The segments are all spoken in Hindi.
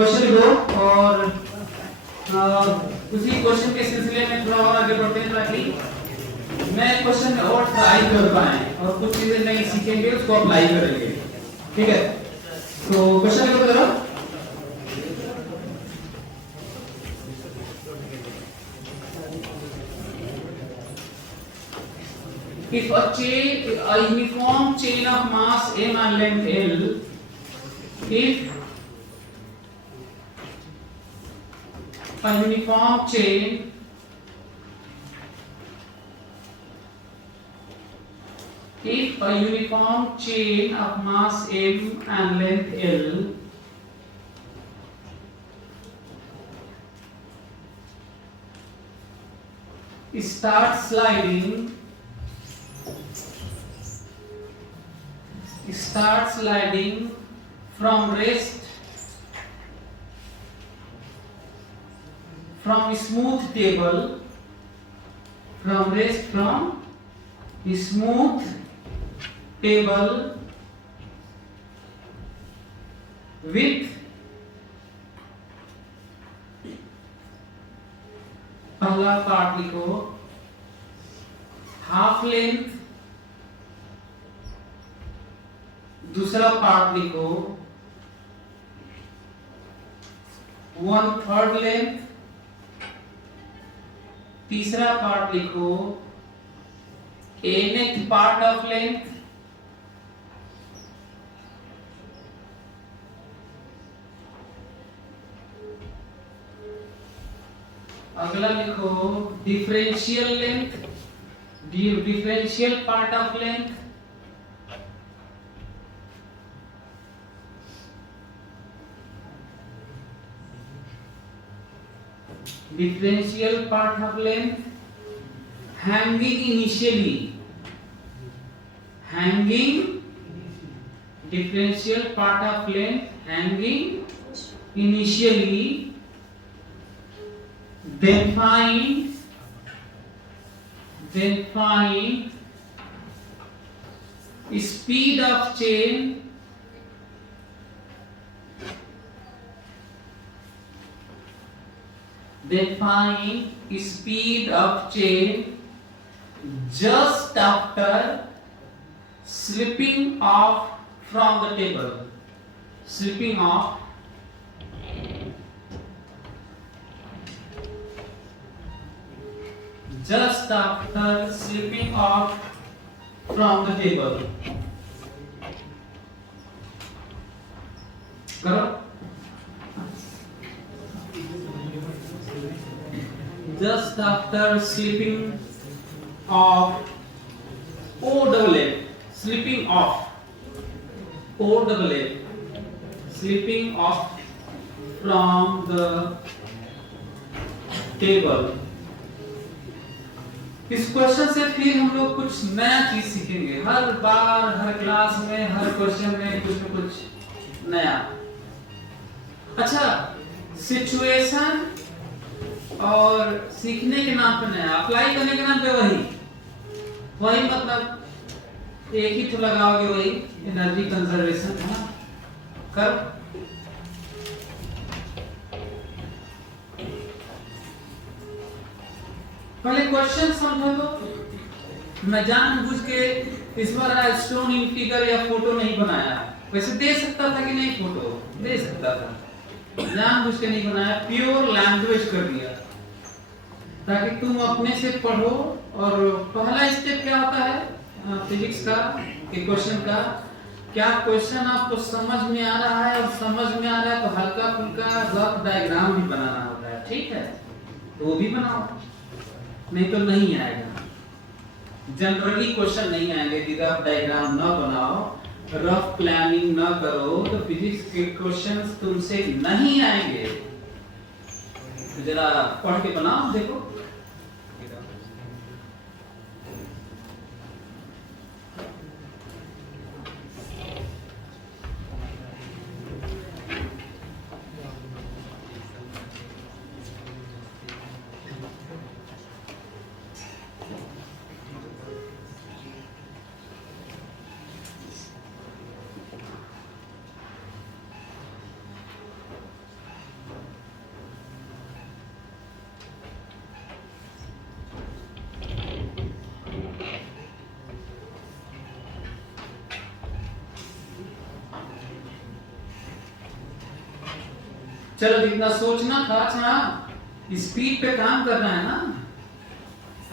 क्वेश्चन दो और उसी क्वेश्चन के सिलसिले में थोड़ा और आगे बढ़ते हैं ताकि मैं क्वेश्चन में और ट्राई कर पाए और कुछ चीजें नहीं सीखेंगे उसको अप्लाई करेंगे। ठीक है, तो क्वेश्चन को करो। If a uniform chain of mass m and length l, if a uniform chain of mass m and length l starts sliding from rest from smooth table with पहला पार्ट लिखो हाफ लेंथ, दूसरा पार्ट लिखो 1/3 लेंथ, तीसरा पार्ट लिखो nth पार्ट ऑफ लेंथ, अगला लिखो differential length, differential part of length, hanging initially, differential part of length hanging initially, then find speed of chain just after slipping off from the table, just after slipping off from the table. करो, just after slipping off, slipping off from the table. इस क्वेश्चन से फिर हम लोग कुछ नया चीज सीखेंगे। हर बार हर क्लास में हर क्वेश्चन में कुछ न कुछ नया। अच्छा, सिचुएशन और सीखने के नाम पे नया, अप्लाई करने के नाम पे वही मतलब एक ही तो लगाओगे, वही एनर्जी कंजर्वेशन है। कर पहले क्वेश्चन समझो। तो मैं जानबूझ के इस बार स्टोन इन फिगर या फोटो नहीं बनाया, वैसे दे सकता था कि नहीं, फोटो दे सकता था, जानबूझ के नहीं बनाया, प्योर लैंग्वेज कर दिया ताकि तुम अपने से पढ़ो। और पहला स्टेप क्या होता है फिजिक्स का, के क्वेश्चन का, क्या क्वेश्चन आपको समझ में आ रहा है, और समझ में आ रहा है तो हल्का फुल्का रफ डायग्राम भी बनाना होता है। ठीक है, तो वो भी बनाओ, नहीं तो नहीं आएगा। जनरली क्वेश्चन नहीं आएंगे यदि रफ डायग्राम न बनाओ, रफ प्लानिंग न करो, तो फिजिक्स के क्वेश्चंस तुमसे नहीं आएंगे। तो जरा पढ़ के बनाओ, देखो। चलो जितना सोचना था, अच्छा स्पीड पे काम करना है ना,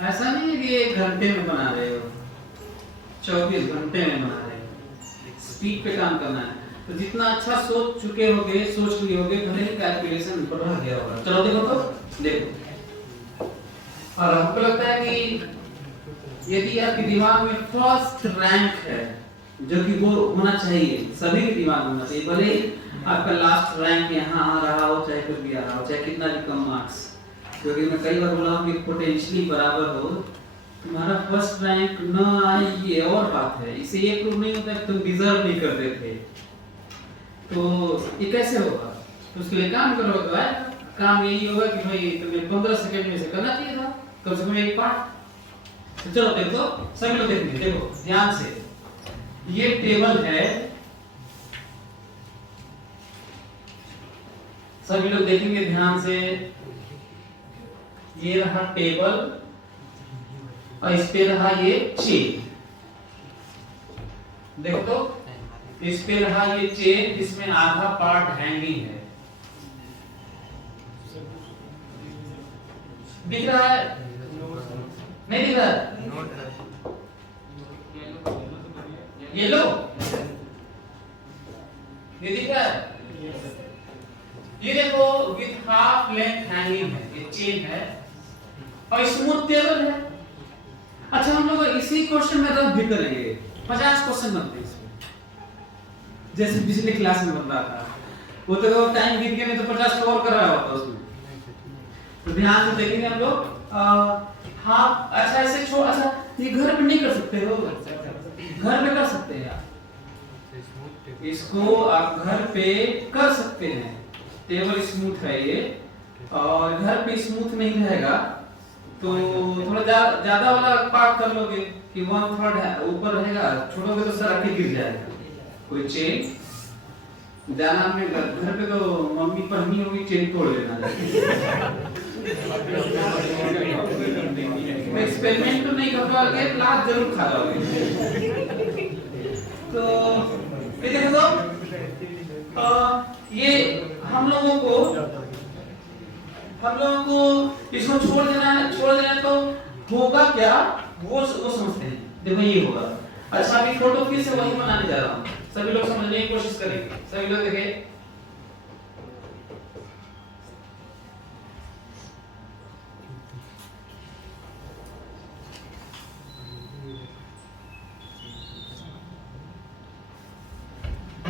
ऐसा नहीं है कि 1 घंटे में बना रहे हो, 24 घंटे में बना रहे हो, स्पीड पे काम करना है। तो जितना अच्छा सोच चुके होगे, सोच लिए होगे, भले ही कैलकुलेशन ऊपर रह गया होगा। चलो देखो तो देखो, और हमको लगता है कि यदि आपके दिमाग में फर्स्ट रैंक है, जो कि वो होना चाहिए, सभी के दिमाग में होना चाहिए, भले ही आपका लास्ट रैंक यहाँ आ रहा हो, चाहे कुछ भी आ रहा हो, चाहे कितना भी कम मार्क्स, क्योंकि मैं कई बार बोला हूँ कि पोटेंशियली बराबर हो, तुम्हारा फर्स्ट रैंक न आए ये और बात है, इससे ये प्रूव नहीं होता कि तुम डिजर्व नहीं करते थे। तो ये कैसे होगा? तो उसके लिए काम करो, तो आए काम यही होगा कि भाई तुम्हें 15 सेकंड में से करना चाहिए था कम से कम एक पार्ट। तो चलो देखो, सभी लोग देखेंगे, देखो ध्यान से, ये टेबल है, सभी लोग देखेंगे ध्यान से, ये रहा टेबल और इस पे रहा ये चेन, देखो तो इस पे रहा ये चेन, इसमें आधा पार्ट हैंगिंग है, दिख रहा है? नहीं दिख रहा है? ये लो, ये दिख रहा है? ये देखो विथ हाफ लेंथ हैंगिंग है, ये चेन है और स्मूथ टेबल है। अच्छा हम लोग इसी क्वेश्चन में रब भी करेंगे, 50 क्वेश्चन बनते हैं इसमें, जैसे पिछले क्लास में बन रहा था, वो तो टाइम बीत गया, नहीं तो 50 कवर कर रहा होता उसमें। तो ध्यान से देखेंगे हम लोग। हाँ अच्छा ऐसे छोड़, अच्छा ये घर पे नहीं कर सकते हो, घर पे कर सकते हैं आप, इसको आप घर पे कर सकते हैं, टेबल स्मूथ है ये, और घर पे स्मूथ नहीं रहेगा तो थोड़ा ज्यादा वाला पार्ट कर लोगे कि 1/3 है ऊपर रहेगा, छोड़ोगे तो सर आके गिर जाएगा। कोई चेन जाना अपने घर पे, तो मम्मी पहनी होगी चेन तोड़ लेना। एक्सपेरिमेंट तो नहीं कर पाओगे, लात जरूर खा जाओगे। तो ये देखो तो ये हम लोगों को इसको छोड़ देना तो होगा क्या, वो समझते हैं। देखो ये होगा, अच्छा अभी फोटो फिर से वही बनाने जा रहा हूँ, सभी लोग समझने की कोशिश करेंगे, सभी लोग देखें।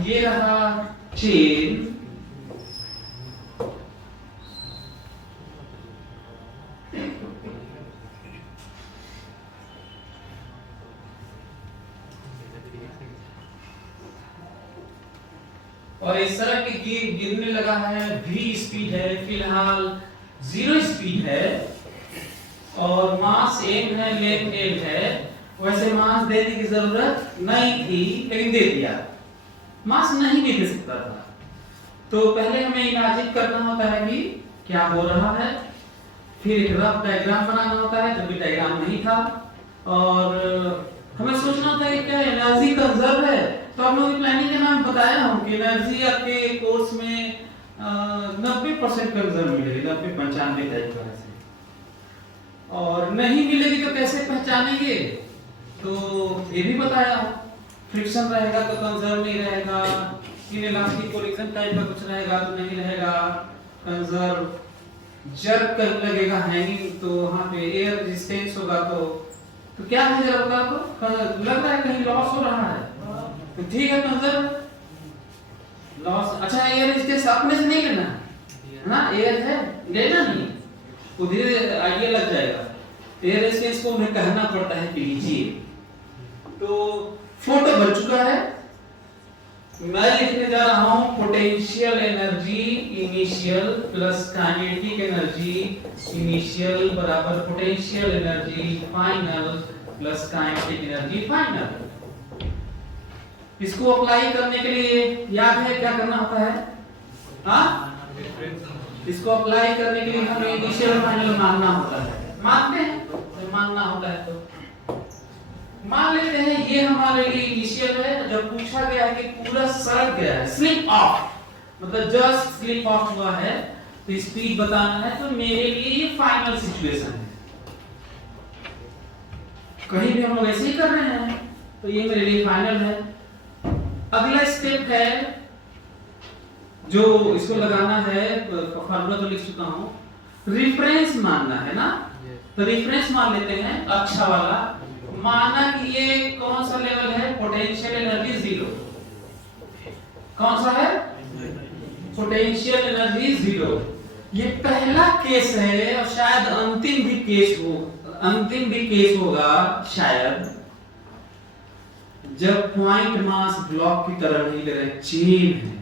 ये रहा चेन, और इस तरह की गिरने लगा है, v स्पीड है, फिलहाल 0 स्पीड है, और मास m है, लेंथ l है। वैसे मास देने की जरूरत नहीं थी लेकिन दे दिया, मास नहीं भी दे सकता था। तो पहले हमें इमेजिन करना होता है कि क्या हो रहा है, फिर एक रफ डायग्राम बनाना होता है, जो भी डायग्राम नहीं था, और हमें सोचना होता है कि क्या एनर्जी कंजर्व है। तो हम लोग प्लानिंग के नाम बताया हूं कि एनर्जी आपके कोर्स में 90% कंजर्व मिलेगी, 90-95 टाइप का ऐसे, और नहीं मिलेगी तो कैसे पहचानेंगे, तो ये भी बताया हूं। फ्रिक्शन रहेगा तो कंजर्व नहीं रहेगा, इनइलास्टिक कोलिजन टाइप का कुछ रहेगा तो नहीं रहेगा कंजर्व, जर्क कर लगेगा हैंगिंग तो वहां पे एयर रेजिस्टेंस होगा। तो क्या है, जरा बता आपको लग रहा है कहीं लॉस हो रहा है, तो ठीक है कंजर्व लॉस। अच्छा एयर रेजिस्टेंस अपने से नहीं लेना है ना, एयर है लेना नहीं, तो धीरे आइडिया लग जाएगा। एयर रेजिस्टेंस को हमें कहना पड़ता है कि लीजिए। तो फोटो बन चुका है, मैं लिखने जा रहा हूं potential energy initial plus kinetic energy initial बराबर potential energy final plus kinetic energy final. इसको अप्लाई करने के लिए याद है क्या करना होता है? इसको अप्लाई करने के लिए हमें इनिशियल और फाइनल मानना होता है, मानते हैं तो मानना होता है। तो मान लेते हैं ये हमारे लिए इनिशियल है, जब पूछा गया है कि पूरा सड़क गया है, स्लिप ऑफ, मतलब जस्ट स्लिप ऑफ हुआ है, तो स्पीड बताना है, तो मेरे लिए ये फाइनल सिचुएशन है। कहीं भी हम लोग ऐसे ही कर रहे हैं, तो ये मेरे लिए फाइनल है। अगला स्टेप है जो इसको लगाना है, फॉर्मूला तो लिख चुका हूं, रिफरेंस मानना है ना। तो रिफरेंस मान लेते हैं अच्छा वाला, माना कि ये कौन सा लेवल है, पोटेंशियल एनर्जी जीरो। कौन सा है? Potential energy zero. ये पहला केस है और शायद अंतिम भी केस होगा शायद, जब पॉइंट मास ब्लॉक की तरह नहीं ले रहे, चेन है।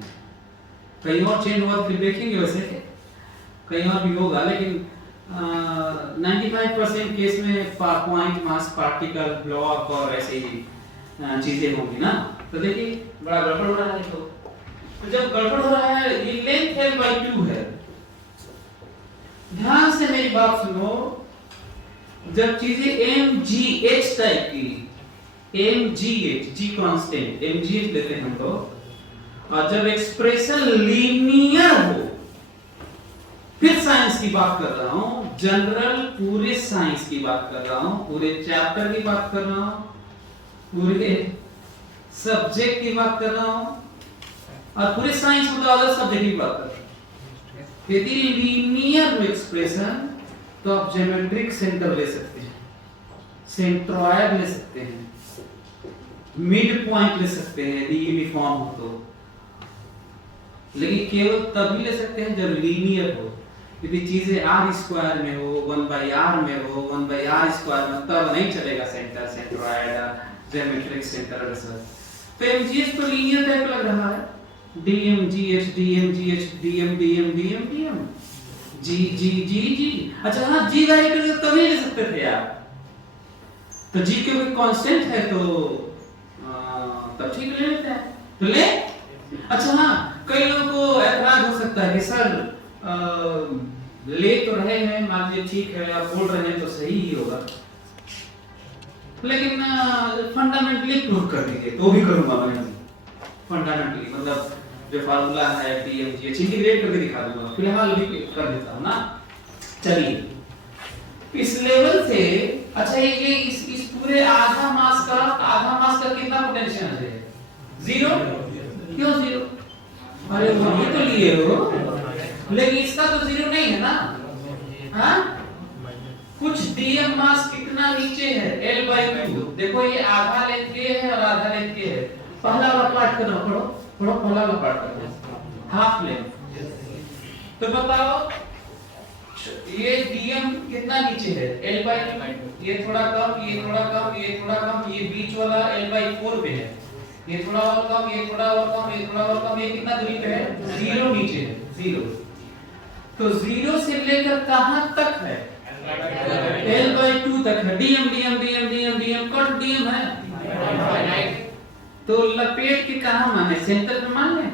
कहीं और चेन होगा फिर देखेंगे, वैसे कहीं और भी होगा, लेकिन 95% केस में पॉइंट मास पार्टिकल ब्लॉक और ऐसे ही चीजें होंगी ना। तो देखिए बड़ा गड़बड़ हो रहा है। तो जब गड़बड़ हो रहा है, ये लेंथ L/2 है। ध्यान से मेरी बात सुनो, जब चीजें mgh टाइप की, mgh जी कांस्टेंट mgh लेते हैं हम तो, और जब एक्सप्रेशन लीनियर हो, फिर साइंस की बात कर रहा हूं, जनरल पूरे साइंस की बात कर रहा हूं, पूरे चैप्टर की बात कर रहा हूं, पूरे सब्जेक्ट की बात कर रहा हूं, और पूरे साइंस मतलब अदर सब्जेक्ट की बात कर रहा हूं। यदि लीनियर एक्सप्रेशन, तो आप ज्योमेट्रिक सेंटर ले सकते हैं, सेंट्रॉयड ले सकते हैं, मिड पॉइंट ले सकते हैं यदि यूनिफॉर्म हो तो, लेकिन केवल तभी ले सकते हैं जब लीनियर हो। यदि चीजें r स्क्वायर में हो, 1/r में हो, 1/r स्क्वायर में, तब नहीं चलेगा सेंटर, सेंट्रॉयड, ज्योमेट्रिक सेंटर ऐसा। तो mgh तो लीनियर टाइप लग रहा है, dmgh dmgh dm dm dm dm g g g g। अच्छा हाँ, g वैल्यू तो तभी ले सकते थे यार, तो g क्योंकि कांस्टेंट है तो तब ठीक ले लेते हैं, तो ले। अच्छा हाँ, कई लोगों को ऐतराज हो सकता है कि सर ले तो रहे हैं, मान लीजिए ठीक है, आप बोल रहे हैं तो सही ही होगा, लेकिन फंडामेंटली प्रूव कर दीजिए, तो भी करूंगा मैं। फंडामेंटली मतलब जो फार्मूला है dmgh इंटीग्रेट करके दिखा दूंगा, फिलहाल भी कर देता हूं ना। चलिए इस लेवल से, अच्छा ये इस पूरे आधा मास का कितना पोटेंशियल है? जीरो। क्यों जीरो? अरे ये तो लिए हो, लेकिन इसका तो जीरो नहीं है ना। हाँ, कुछ dm मास कितना नीचे है, L/2। देखो ये आधा लेंथ के है और आधा लेंथ के है। पहला वाला पार्ट करना, पढ़ो पहला वाला पार्ट करना, हाफ लेंथ। तो बताओ ये dm कितना नीचे है, L/2। ये थोड़ा कम, ये थोड़ा कम, ये थोड़ा कम, ये बीच वाला L/4 पे है, ये थोड़ा और कम, ये थोड़ा और कम, ये थोड़ा और कम, ये कितना दूरी पे है? जीरो नीचे है, जीरो। तो जीरो से लेकर कहां तक है? L/2 तक है। dm dm dm dm dm cut dm है, तो लपेट के कहां माने, सेंटर पे मान लें?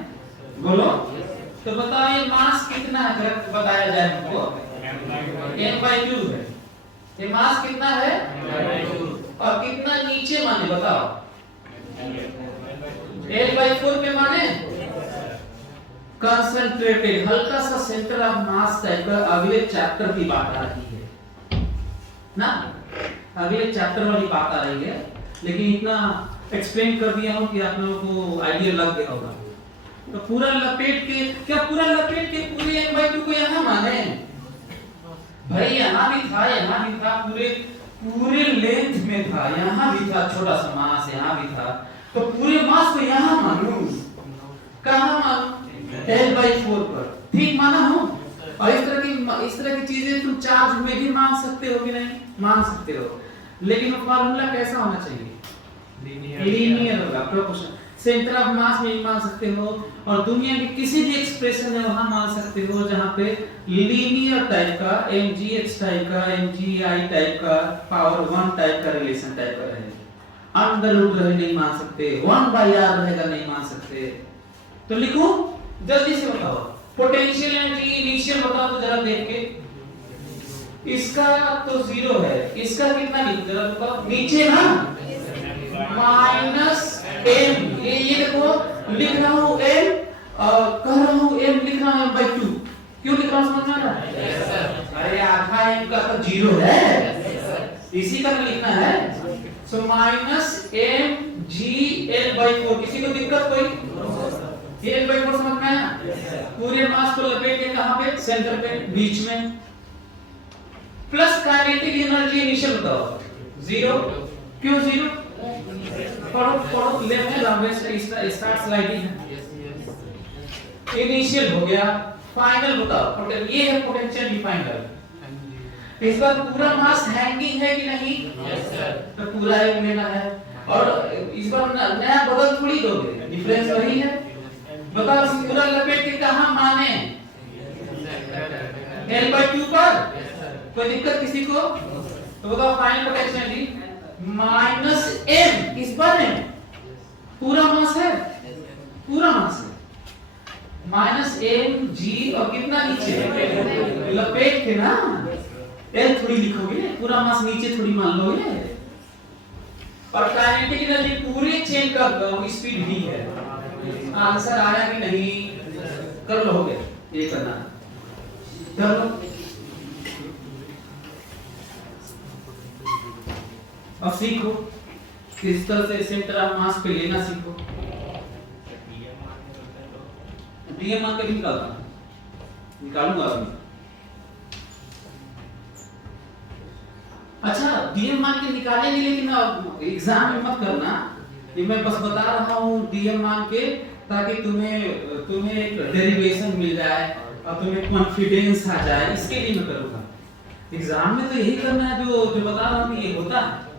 बोलो तो बताओ ये मास कितना है, बताया जाए हमको। m/2 है, ये मास कितना है और कितना नीचे माने बताओ? L/4 पे माने कंसंट्रेटेड, हल्का सा सेंटर ऑफ मास टाइप का। अगले चैप्टर की बात आ रही है ना, अगले चैप्टर वाली बात आ रही है, लेकिन इतना एक्सप्लेन कर दिया हूं कि आप लोगों को आइडिया लग गया होगा। तो पूरा लपेट के, क्या पूरा लपेट के पूरे m/2 को यहां माने? भाई यहां भी था, पूरे लेंथ में था, यहां भी था छोटा सा मास, यहां भी था, तो पूरे मास को यहां मानूं? कहां मानूं? L/4 पर, ठीक माना हूं। और इस तरह की चीजें तुम चार्ज में भी मान सकते हो कि नहीं? मान सकते हो, लेकिन फार्मूला कैसा होना चाहिए? लीनियर होगा, प्रोपोर्शनल। सेंटर ऑफ मास में भी मान सकते हो, और दुनिया के किसी भी एक्सप्रेशन में वहां मान सकते हो जहां पे लीनियर टाइप का, mgh टाइप का, mgi टाइप का, पावर 1 टाइप का रिलेशन टाइप का रहेगा। अंडर रूट रहे नहीं मान सकते, 1/r रहेगा नहीं मान सकते। तो लिखो जल्दी से बताओ, पोटेंशियल एनर्जी इनिशियल बताओ तो जरा देख के। इसका तो जीरो है, इसका कितना लिखो जरा बताओ, नीचे ना -m। ये देखो लिख रहा हूं m कह रहा हूँ m लिख रहा हूँ m/2, क्यों लिख रहा हूँ समझ में आ रहा है? Yes sir. अरे आधा m का तो 0 है, इसी का तो लिखना है। सो माइनस mg/L/4, किसी को दिक्कत कोई? ये L/4 समझ में आया? पूरे मास को लपेट के कहां पे? सेंटर पे, बीच में। प्लस काइनेटिक एनर्जी इनिशियल बताओ 0, क्यों 0? पढ़ो लेफ्ट राउंड से स्टार्ट स्लाइडिंग है। इनिशियल हो गया, फाइनल बताओ। ये है पोटेंशियल डिफाइन कर। इस बार पूरा मास हैंगिंग है कि नहीं? Yes sir. तो पूरा एक लेना है, और इस बार नया बदल थोड़ी दोगे, डिफरेंस वही है। बताओ पूरा लपेट के कहां माने? L/2 पर। कोई दिक्कत किसी को? तो बताओ final potential D minus m, इस बार m पूरा मास है, पूरा मास है, माइनस m g, और कितना नीचे? लपेट के ना, L थोड़ी लिखोगे, पूरा मास नीचे थोड़ी मान लोगे। और काइनेटिक एनर्जी पूरे चेन का स्पीड v है। आंसर आया कि नहीं? कर लोगे, ये करना चलो। अब सीखो किस तरह से सेंटर ऑफ मास पे लेना सीखो। डीएम मान के निकालूंगा अभी। अच्छा डीएम मान के निकालेंगे, लेकिन एग्जाम में मत करना, ये मैं बस बता रहा हूँ डीएम मान के, ताकि तुम्हें एक डेरिवेशन मिल जाए और तुम्हें कॉन्फिडेंस आ जाए, इसके लिए मैं करूँगा। एग्जाम में तो यही करना है जो बता रहा हूँ, ये होता है।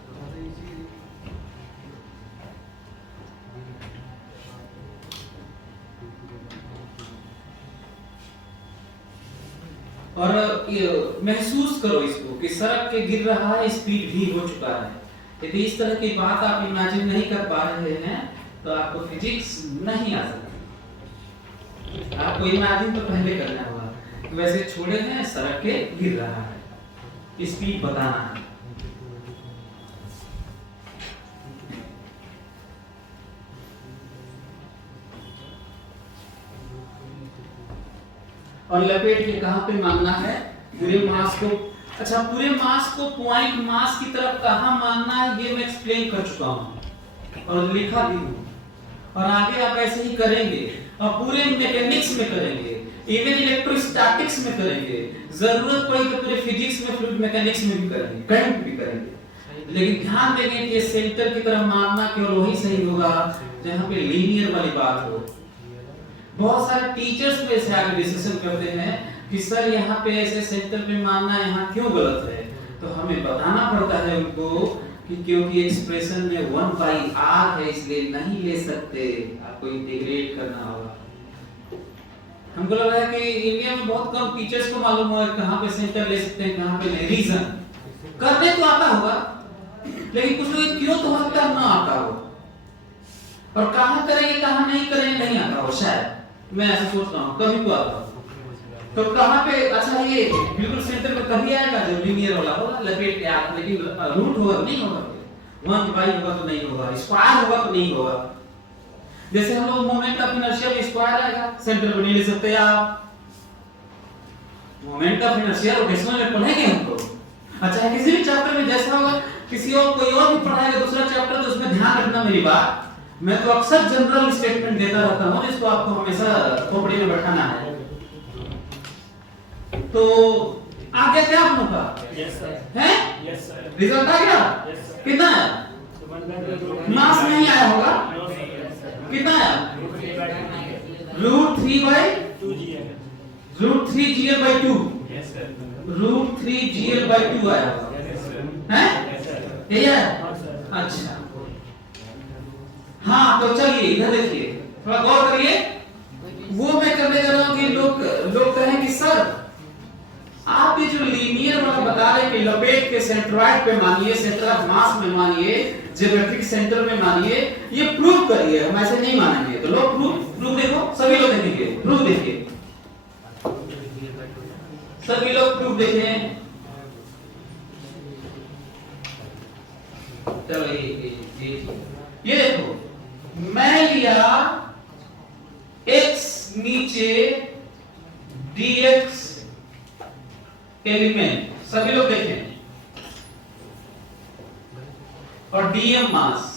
और महसूस करो इसको कि सड़क के गिर रहा है, स्पीड भी हो चुका है। यदि इस तरह की बात आप इमेजिन नहीं कर पा रहे हैं तो आपको फिजिक्स नहीं आ सकती। आपको इमेजिन तो पहले करना होगा। वैसे छोड़े हैं, सड़क के गिर रहा है, स्पीड बताना है। और लपेट के कहां पे मानना है? पूरे मास को। अच्छा पूरे मास को पॉइंट मास की तरफ कहां मानना है ये मैं एक्सप्लेन कर चुका हूं और लिखा भी हूं, और आगे आप ऐसे ही करेंगे और पूरे मैकेनिक्स में करेंगे, इवन इलेक्ट्रोस्टैटिक्स में करेंगे, जरूरत पड़ी तो पूरे फिजिक्स में, फ्लूइड मैकेनिक्स में भी करेंगे, करंट भी करेंगे। लेकिन ध्यान देंगे कि सेंटर की तरफ मानना केवल वही सही होगा जहां पे लीनियर वाली बात हो। बहुत सारे टीचर्स पे ऐसे आगे डिस्कशन करते हैं कि सर यहाँ पे ऐसे सेंटर पे मानना यहाँ क्यों गलत है, तो हमें बताना पड़ता है उनको कि क्योंकि एक्सप्रेशन में 1/r है, इसलिए नहीं ले सकते, आपको इंटीग्रेट करना होगा। हमको लग रहा है कि इंडिया में बहुत कम टीचर्स को मालूम होगा कहाँ पे सेंटर ले सकते हैं, कहाँ पे नहीं। रीजन करने तो आता होगा, लेकिन कुछ लोग क्यों तो हो सकता है ना आता हो, और कहाँ करेंगे कहाँ नहीं करेंगे नहीं आता हो, शायद मैं ऐसा सोच रहा हूँ, कभी तो आता हो। तो कहाँ पे? अच्छा ये बिल्कुल सेंटर में तभी आएगा जो लीनियर वाला होगा, लपेट के आप, लेकिन रूट होगा तो नहीं होगा, 1/y होगा तो नहीं होगा, स्क्वायर होगा तो नहीं होगा। जैसे हम लोग मोमेंट ऑफ इनर्शिया में स्क्वायर आएगा, सेंटर में नहीं ले सकते आप। मोमेंट ऑफ इनर्शिया रोटेशनल में पढ़ेंगे हमको। अच्छा किसी भी चैप्टर में जैसा होगा, किसी और कोई और भी पढ़ाएगा दूसरा चैप्टर, तो उसमें ध्यान रखना मेरी बात। मैं तो अक्सर जनरल स्टेटमेंट देता रहता हूँ, जिसको आपको हमेशा खोपड़ी में बैठाना है। तो आगे क्या आपको का? Yes sir. हैं? Yes sir. रिजल्ट आ गया? Yes sir. कितना है? मास नहीं आया होगा? कितना है? √3/2 यस सर। √3gl/2 आया होगा, हैं? यही है? अच्छा हाँ, तो चलिए इधर देखिए, थोड़ा गौर करिए। वो मैं करने जा रहा हूँ कि लोग कहें कि सर आप ये जो लीनियर वाला बता रहे कि लपेट के सेंट्रॉइड पे मानिए, सेंटर ऑफ मास में मानिए, ज्योमेट्रिक सेंटर में मानिए, ये प्रूव करिए, हम ऐसे नहीं मानेंगे। तो लोग प्रूफ देखो, सभी लोग देखेंगे, प्रूफ देखिए, सभी लोग प्रूफ देखें। चलो ये देखो, मैं लिया x dx एलिमेंट, सभी लोग देखें, और dm मास,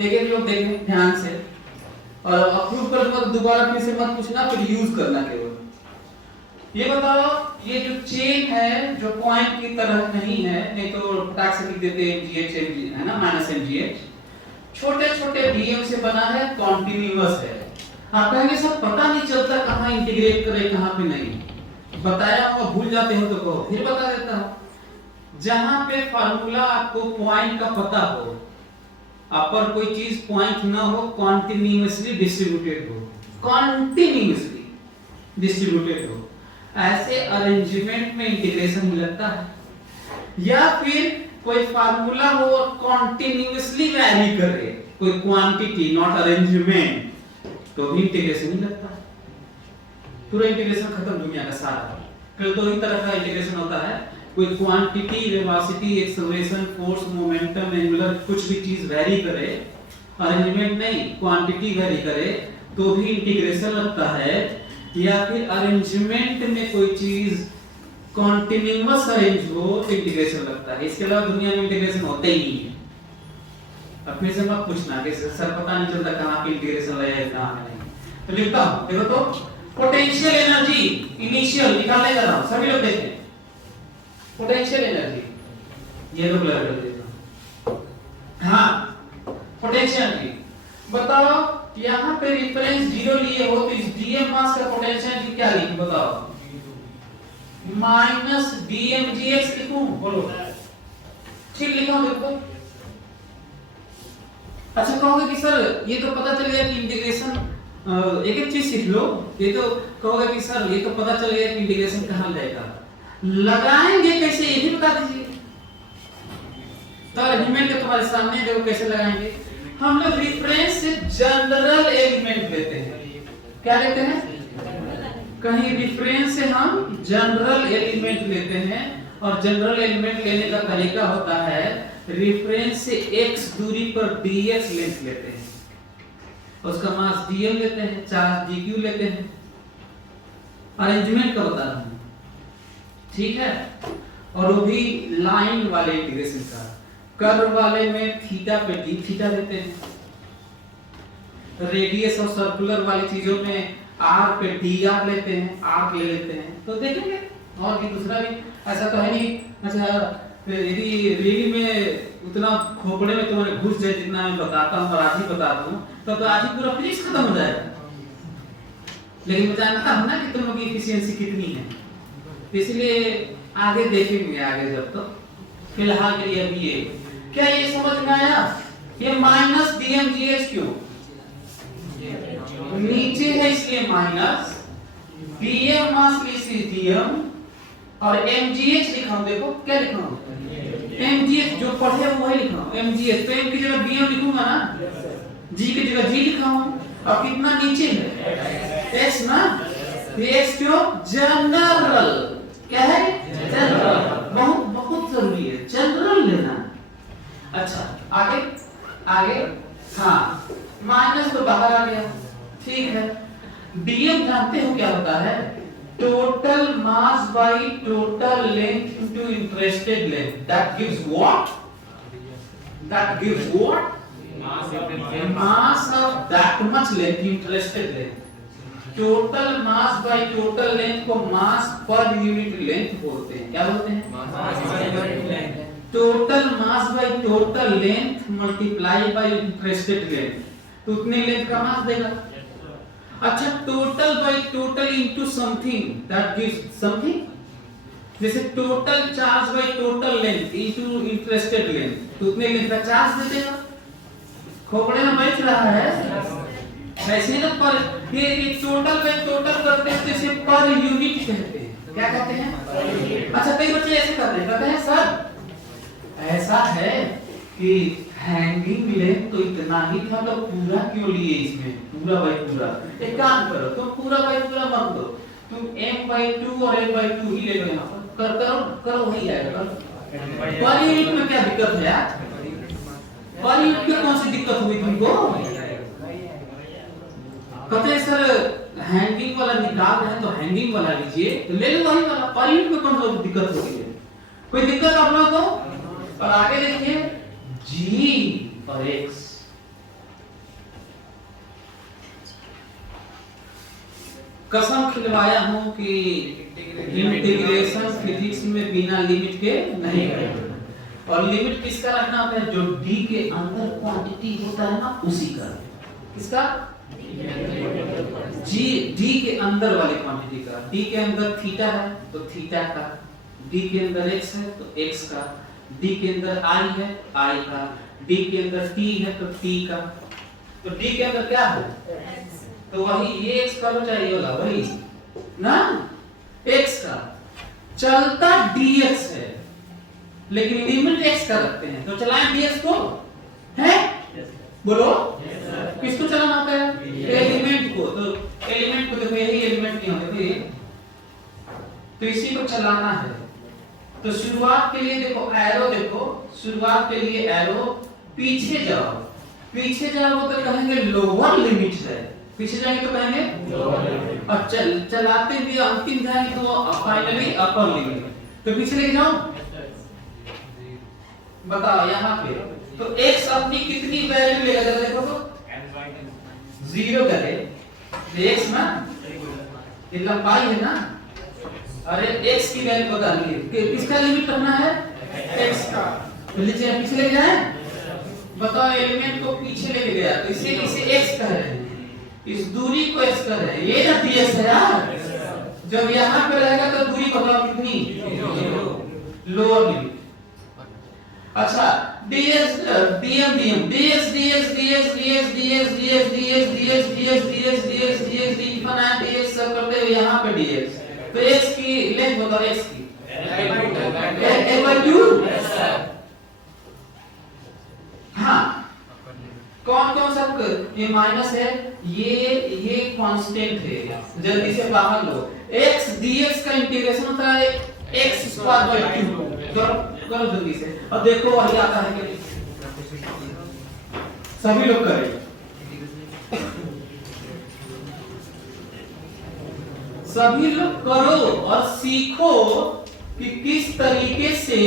एक लोग देखें ध्यान से, और अप्रूव कर मत, दोबारा फिर से मत पूछना, फिर यूज करना केवल। ये बताओ, ये जो चेन है जो पॉइंट की तरह नहीं है, नहीं तो फटाक से लिख देते हैं MgH है ना, माइनस MgH, छोटे छोटे डीएम से बना है, कॉन्टिन्यूअस है। आप कहेंगे सर पता नहीं चलता कहां इंटीग्रेट करें कहां पे नहीं, बताया होगा, भूल जाते हो तो कहो, फिर बता देता हूं। जहां पे फार्मूला आपको पॉइंट का पता हो, अपर कोई चीज पॉइंट ना हो, कॉन्टिन्यूअसली डिस्ट्रीब्यूटेड हो, कॉन्टिन्यूअसली डिस्ट्रीब्यूटेड हो, ऐसे अरेंजमेंट में इंटीग्रेशन ही लगता है। या फिर कोई फार्मूला हो और कॉन्टिन्यूअसली वैरी करे, कोई क्वांटिटी नॉट अरेंजमेंट, तो भी इंटीग्रेशन ही लगता है। पूरा इंटीग्रेशन खत्म दुनिया का सारा। फिर दो ही तरह का इंटीग्रेशन होता है, कोई quantity, velocity, acceleration, force, momentum, angular, कुछ भी चीज वैरी करे, अरेंजमेंट नहीं, क्वांटिटी वैरी करे तो भी इंटीग्रेशन लगता है। या फिर अरेंजमेंट में कोई चीज कॉन्टिन्यूअस अरेंज हो तो इंटीग्रेशन लगता है। इसके अलावा दुनिया में इंटीग्रेशन होता ही नहीं है। अब फिर से मत पूछना कि सर पता नहीं चलता कहां पे इंटीग्रेशन लगेगा कहां पे नहीं। तो लिखता हूं, देखो तो पोटेंशियल एनर्जी इनिशियल निकालने जा रहा हूं, सभी लोग देखें। पोटेंशियल एनर्जी ये लोग लगा देता हूं, हां पोटेंशियल एनर्जी बताओ, यहां पे रेफरेंस 0 लिए हो तो इस डीएम मास का पोटेंशियल एनर्जी क्या लिखूं बताओ, माइनस dmgx लिखूं, बोलो ठीक लिखा हूं देखो। अच्छा कहोगे कि सर ये तो पता चल गया कि इंटीग्रेशन, एक एक चीज सीख लो, ये तो कहोगे कि सर ये तो पता चल गया कि इंटीग्रेशन कहां लगेगा, लगाएंगे कैसे ये भी बता दीजिए। तो अरेंजमेंट के तुम्हारे सामने देखो कैसे लगाएंगे। हम लोग रेफरेंस से जनरल एलिमेंट लेते हैं, क्या लेते हैं, कहीं रेफरेंस से हम जनरल एलिमेंट लेते हैं, और जनरल एलिमेंट लेने का तरीका होता है रेफरेंस से x दूरी पर dx लेंथ लेते हैं, उसका मास dm लेते हैं, चार्ज dq लेते हैं। अरेंजमेंट का बता रहा हूं, ठीक है। और वो भी लाइन वाले इंटीग्रेशन का, कर्व वाले में थीटा पे d थीटा लेते हैं, रेडियस और सर्कुलर वाली चीजों में r पे dr लेते हैं, आर्क ले लेते हैं। तो देखेंगे और भी दूसरा भी ऐसा तो है नहीं। अच्छा यदि रियली में उतना खोपड़े में तुम्हारे घुस जाए जितना मैं बताता हूं और आज ही बता दूं तो आज ही पूरा फिजिक्स खत्म हो जाएगा। लेकिन मैं जानता हूं ना कि तुम लोग की एफिशिएंसी कितनी है, इसलिए आगे देखेंगे आगे जब। तो फिलहाल के लिए अभी ये क्या ये समझ में आया, ये माइनस dmgh क्यों नीचे है इसलिए माइनस, dm मास लिखी dm और mgh लिखा हूं, देखो क्या लिखा हूं, mgh जो पढ़े वो वही लिखा हूं, mgh तो m की जगह dm लिखूंगा ना, g की जगह g लिखा हूं। अब कितना नीचे है x ना, x क्यों, जनरल, क्या है जनरल, बहुत बहुत जरूरी है जनरल लेना। अच्छा आगे आगे, हाँ माइनस तो बाहर आ गया, ठीक है। dm जानते हो क्या होता है, total mass by total length into interested length, that gives what, that gives what, mass of that much length, interested length. Total mass by total length को मास पर यूनिट लेंथ बोलते हैं, क्या बोलते हैं, mass per unit length. Total mass by total length multiply by interested length, तो उतने लेंथ का मास देगा। अच्छा total by total into something, that gives something. जैसे total charge by total length into interested length, तो उतने लेंथ का चार्ज दे देगा। खोपड़े में बैठ रहा है ऐसे ना, पर ये टोटल बाय टोटल करते हैं तो इसे पर यूनिट कहते हैं, क्या कहते हैं। अच्छा कई बच्चे ऐसे करते हैं, कहते हैं सर ऐसा है कि हैंगिंग लेंथ तो इतना ही था तो पूरा क्यों लिए इसमें, पूरा बाय पूरा। एक काम करो तुम पूरा बाय पूरा मत दो, तुम m/2 और n/2 ही ले लो, यहाँ पर करो वही आएगा। पर यूनिट में क्या दिक्कत है यार, पर यूनिट में कौन सी दिक्कत हुई तुमको। कहते हैं सर हैंगिंग वाला निकाल रहे हैं तो हैंगिंग वाला लीजिए, तो ले लो वही वाला। पर यूनिट में कौन सा दिक्कत हो रही है? कोई दिक्कत आप लोगों को? और आगे देखिए जी और एक्स। कसम खिलवाया हूं कि इंटीग्रेशन फिजिक्स में बिना लिमिट के नहीं करेंगे। और लिमिट किसका रखना होता है? जो डी के अंदर क्वांटिटी होता है ना उसी का। किसका? जी डी के अंदर वाली क्वांटिटी का। डी के अंदर थीटा है तो थीटा का, डी के अंदर एक्स है तो एक्स का, डी के अंदर आई है आई का, डी के अंदर टी है तो टी का। तो डी के अंदर क्या है? तो वही ये एक्स का हो चाहिए वाला वही ना, एक्स का चलता dx है लेकिन लिमिट x का रखते हैं, तो चलाएं dx को है? बोलो किसको चलाना होता है? एलिमेंट को। तो एलिमेंट को देखो, यही एलिमेंट नहीं होते तो इसी को चलाना है। तो शुरुआत के लिए देखो एरो, देखो शुरुआत के लिए एरो, पीछे जाओ, पीछे जाओ तो कहेंगे लोअर लिमिट है, पीछे जाएंगे तो कहेंगे, और चलाते हुए अंतिम जाएंगे तो फाइनली अपर लिमिट। तो पीछे लेके जाओ, बताओ यहाँ पे तो x अपनी कितनी वैल्यू लेगा जरा देखो तो 0 करे x ना, ये लंबाई है ना, अरे x की वैल्यू बता दी, किसका लिमिट करना है? x का। तो लीजिए पीछे लेके जाए, बताओ एलिमेंट को पीछे लेके गया तो इसे x कह रहे हैं, इस दूरी को x कह रहे हैं, ये ना ds है यार। जब यहाँ पे रहेगा तो दूरी बताओ कितनी? Lower limit. अच्छा ds dm dm ds ds ds ds ds ds ds ds ds ds ds ds ds बना ds सब करते हुए यहाँ पे ds, तो x की लेंथ बताओ, x की l/2। हाँ कौन कौन सा ये माइनस है, ये कांस्टेंट है, जल्दी से बाहर लो। x dx का इंटीग्रेशन होता है x²/2, करो जल्दी से। और देखो वही आता है कि सभी लोग करें, सभी लोग करो और सीखो कि किस तरीके से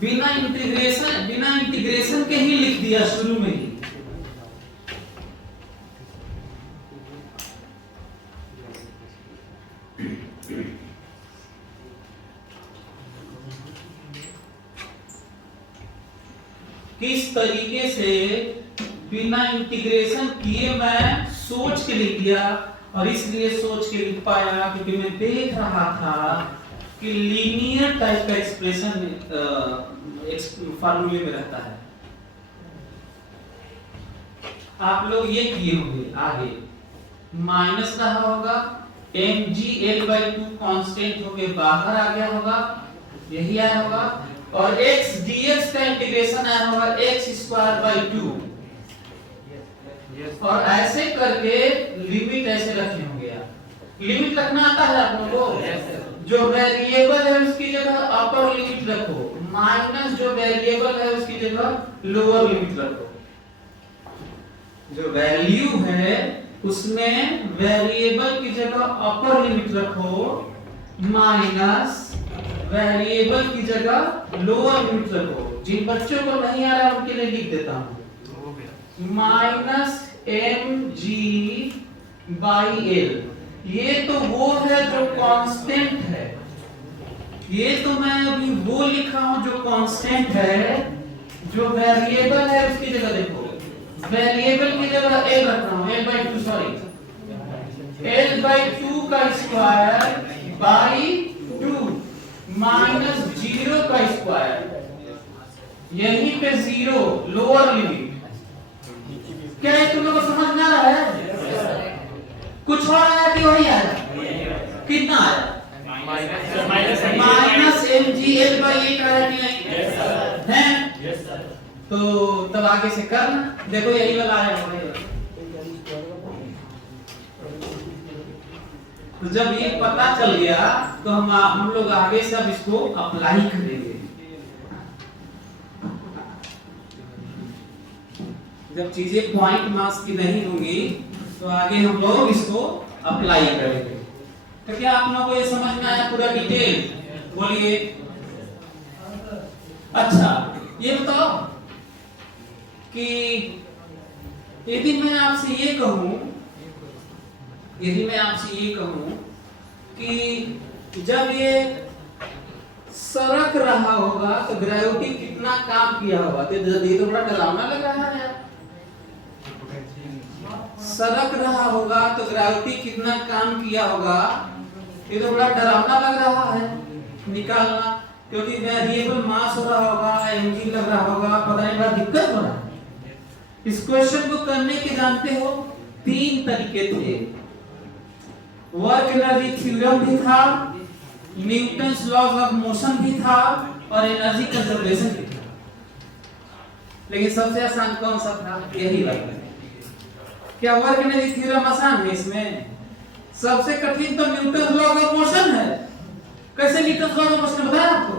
बिना इंटीग्रेशन के ही लिख दिया शुरू में ही। किस तरीके से बिना इंटीग्रेशन किए मैं सोच के लिख दिया, और इसलिए सोच के लिख पाया क्योंकि मैं देख रहा था कि लीनियर टाइप का एक्सप्रेशन फार्मूले में रहता है। आप लोग ये किए होंगे, आगे माइनस रहा होगा, mgl/2 कांस्टेंट होके बाहर आ गया होगा, यही आया होगा, और x dx का इंटीग्रेशन आया होगा x²/2, और ऐसे करके लिमिट ऐसे रखे होंगे। लिमिट रखना आता है आप लोगों को? जो वेरिएबल है उसकी जगह अपर लिमिट रखो, माइनस जो वेरिएबल है उसकी जगह लोअर लिमिट रखो। जो वैल्यू है उसमें वेरिएबल की जगह अपर लिमिट रखो, माइनस वेरिएबल की जगह लोअर लिमिट रखो। जिन बच्चों को नहीं आ रहा उनके लिए लिख देता हूं, -mg/l। ये तो वो है जो कांस्टेंट है, ये तो मैं अभी वो लिखा हूं जो कांस्टेंट है। जो वेरिएबल है उसकी जगह देखो, वेरिएबल की जगह l रख रहा हूं, l/2 सॉरी, l/2 का स्क्वायर बाई 2 माइनस 0 का स्क्वायर, यहीं पे 0 लोअर लिमिट। क्या ये तुम लोगों को समझ में आ रहा है? कुछ और आया कि वही आया? कितना आया? -mgl/8 आया कि नहीं? है तो तब आगे से करना, देखो यही वाला आया होगा। तो जब ये पता चल गया तो हम लोग आगे से अब इसको अप्लाई करेंगे। जब चीजें पॉइंट मास की नहीं होंगी तो आगे हम लोग इसको अप्लाई करेंगे। तो क्या आप लोगों को ये समझ में आया पूरा डिटेल? बोलिए। अच्छा ये बताओ कि यदि मैं आपसे ये कहूं कि जब ये सरक रहा होगा तो ग्रेविटी कितना काम किया होगा? तो ये तो बड़ा डरावना लग रहा है यार। सरक रहा होगा तो ग्रेविटी कितना काम किया होगा, ये तो बड़ा डरावना लग रहा है निकालना, क्योंकि वेरिएबल मास हो रहा होगा, mg लग रहा होगा, पता नहीं बड़ा दिक्कत हो रहा है। इस क्वेश्चन को करने के जानते हो 3 तरीके थे। वर्क एनर्जी थ्योरम भी था, न्यूटन्स लॉज ऑफ मोशन भी था और एनर्जी कंजर्वेशन भी था। लेकिन सबसे आसान कौन सा था? यही वाला। क्या वर्क एनर्जी थ्योरम आसान है? इसमें सबसे कठिन तो न्यूटन्स लॉ ऑफ मोशन है। कैसे न्यूटन्स लॉ ऑफ मोशन बताया आपको?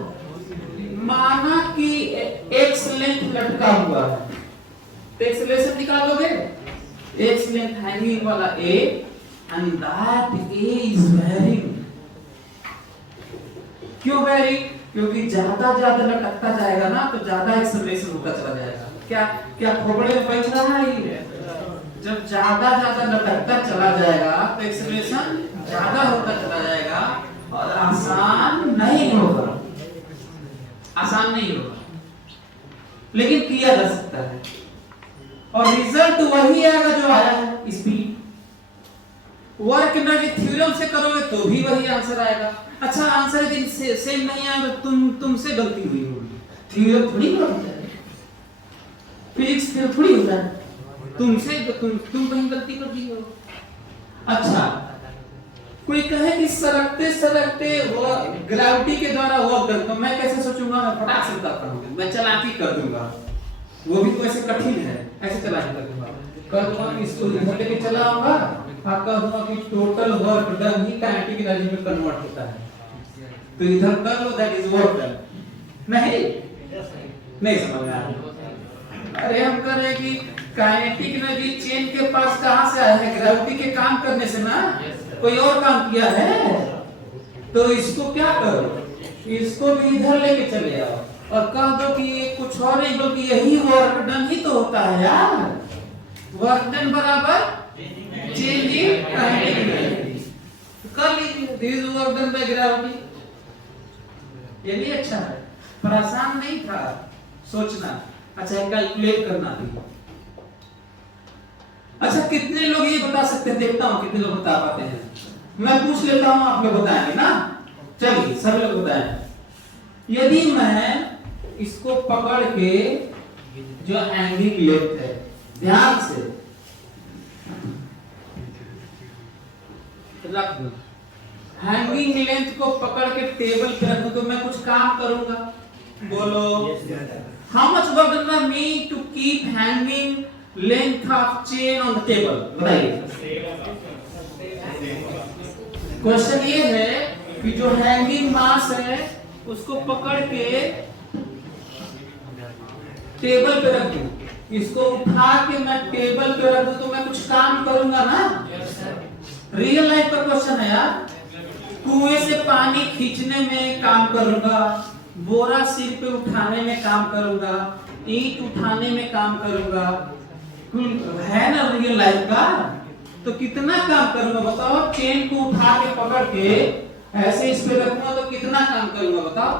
माना कि एक्स लेंथ लटका हुआ है, तो एक्सेलरेशन निकालोगे, एक्स लेंथ हैंगिंग वाला a and that a is varying. क्यों वेरिंग? क्योंकि ज्यादा लटकता जाएगा ना तो ज्यादा एक्सेलरेशन होता चला जाएगा। क्या खोपड़े में बैठ रहा है ये? जब ज्यादा लटकता चला जाएगा तो एक्सेलरेशन ज्यादा होता चला जाएगा और आसान नहीं होगा, लेकिन किया जा सकता है और रिजल्ट वही आएगा जो आया है, स्पीड। वर्क एनर्जी थ्योरम से करोगे तो भी वही आंसर आएगा। अच्छा आंसर यदि सेम नहीं आया तो तुमसे गलती हुई होगी। थ्योरम थोड़ी होता है, फिजिक्स थोड़ी होता है, तुम कहीं गलती कर दी हो। अच्छा कोई कहे कि सरकते वो ग्रेविटी के द्वारा वर्क डन, तो मैं कैसे सोचूंगा? मैं फटाक से बताता हूं, मैं चालाकी कर दूंगा, वो भी तो ऐसे कठिन है, ऐसे चालाकी कर दूंगा। कह दूंगा कि इसको इधर लेके चला आऊंगा और कह दूंगा कि टोटल वर्क डन ही काइनेटिक एनर्जी में कन्वर्ट होता है, तो इधर कर लो, दैट इज वर्क डन। नहीं समझ में आया। अरे हम कह रहे हैं कि काइनेटिक एनर्जी चेन के पास कहां से आया है? ग्रेविटी के काम करने से ना, कोई और काम किया है? तो इसको क्या करो, इसको भी इधर लेके चले आओ और कह दो कि ये कुछ और नहीं बल्कि यही वर्क डन ही तो होता है यार। वर्क डन बराबर चेंज इन काइनेटिक एनर्जी, कर लीजिए, this is work done by gravity. ये भी अच्छा है, पर आसान नहीं था सोचना। अच्छा कैलकुलेट करना भी। अच्छा कितने लोग ये बता सकते हैं? देखता हूं कितने लोग बता पाते हैं। मैं पूछ लेता हूं, आप लोग बताएंगे ना? चलिए सभी लोग बताएं। यदि मैं इसको पकड़ के, जो हैंगिंग लेंथ है, ध्यान से रख दो, हैंगिंग लेंथ को पकड़ के टेबल पे रख दो तो मैं कुछ काम करूंगा। बोलो how much work done by me to keep hanging length of chain on the table? बताइए। क्वेश्चन ये है कि जो हैंगिंग मास है उसको पकड़ के टेबल पे रख दूं, इसको उठा के मैं टेबल पे रख दूं तो मैं कुछ काम करूंगा ना? रियल लाइफ का क्वेश्चन है यार। कुएं से पानी खींचने में काम करूंगा, बोरा सिर पे उठाने में काम करूंगा, ईंट उठाने में काम करूंगा, है ना रियल लाइफ का? तो कितना काम करूंगा बताओ? चेन को उठा के पकड़ के ऐसे इस पे रखूंगा तो कितना काम करूंगा बताओ?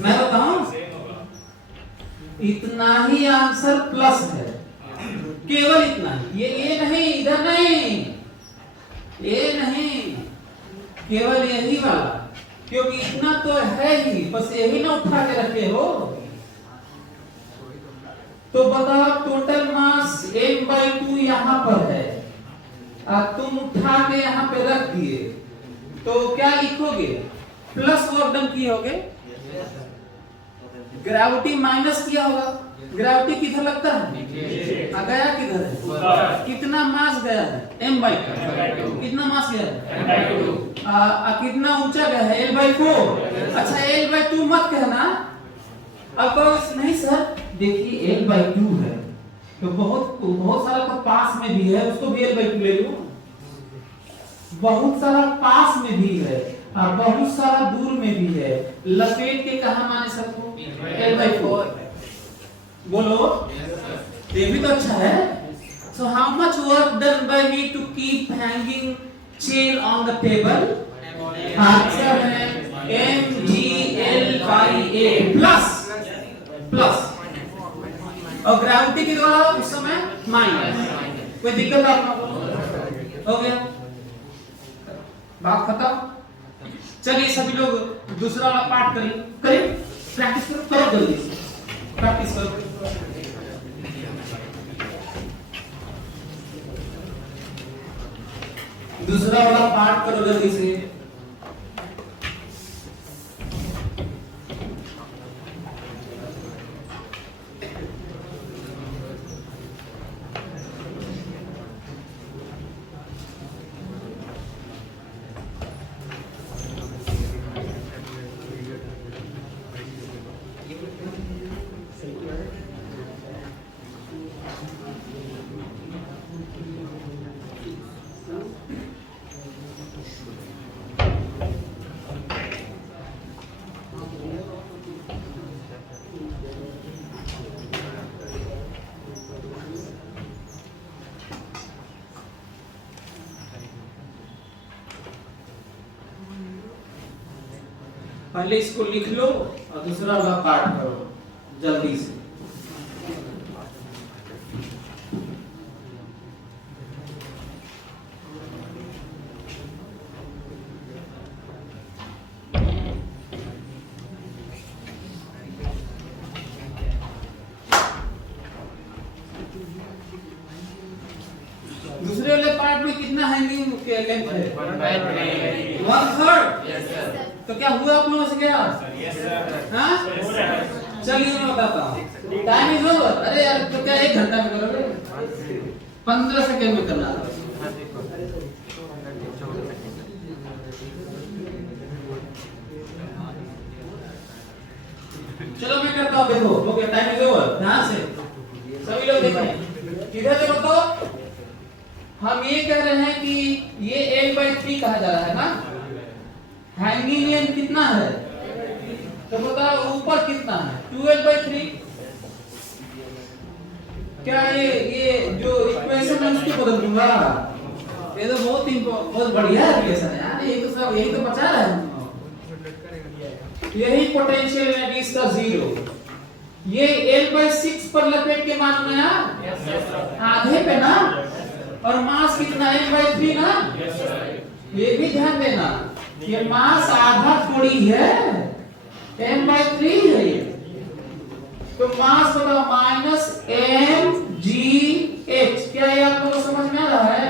मैं बताऊं? इतना ही आंसर प्लस है, केवल इतना ही। ये नहीं, इधर नहीं, ये नहीं, केवल यही वाला, क्योंकि इतना तो है ही, बस यही ना उठा के रखे हो। तो बताओ टोटल मास m/2 यहाँ पर है और तुम उठा के यहाँ पे रख दिए, तो क्या लिखोगे? प्लस वर्क डन किए, ग्रेविटी माइनस किया होगा। ग्रेविटी किधर लगता है? गया किधर है? कितना मास गया है? m/2। कितना मास गया है? कितना ऊंचा गया है? l/4। अच्छा l/2 मत कहना। अब नहीं सर देखिए L/2 है तो बहुत सारा तो पास में भी है, उसको भी L/2 ले लो। बहुत सारा पास में भी है और बहुत सारा दूर में भी है, लपेट के कहां माने सबको? L/4। बोलो ये भी तो अच्छा है। So how much work done by me to keep hanging chain on the table? Answer है mg/L/a प्लस और ग्रेविटी के द्वारा उस समय माइनस। कोई दिक्कत आपको? हो गया, बात खत्म। चलिए सभी लोग दूसरा वाला पार्ट करिए, प्रैक्टिस करो जल्दी से, प्रैक्टिस करो। दूसरा वाला पार्ट करो जल्दी से। पहले इसको लिख लो और दूसरा वाला पार्ट करो जल्दी से। दूसरे वाले पार्ट में कितना हैंगिंग लेंथ है? 1/3। तो क्या हुआ आप लोगों से क्या? हाँ चलिए मैं बताता हूँ। Time is over. अरे यार तो क्या 1 घंटा में करोगे? 15 सेकंड में करना है। चलो मैं करता हूँ, देखो हो गया, टाइम इज ओवर। ध्यान से सभी लोग देखें, किधर से बताओ। हम ये कह रहे हैं कि ये L/3 कहा जा रहा है ना, हैंगिंग लेंथ कितना है? तो बताओ ऊपर कितना है? 12/3। क्या ये जो इक्वेशन है उसको बदल दूंगा? ये तो बहुत बढ़िया इक्वेशन है यार, ये तो सब यही तो बचा रहा है। यही पोटेंशियल एनर्जी इसका 0। ये L/6 पर लपेट के मानना यार, आधे पे ना, और मास कितना? L/3 ना। ये भी ध्यान देना, ये मास आधा थोड़ी है, m/3 है ये। तो मास बताओ -mgh। क्या ये आप लोगों को समझ में आ रहा है?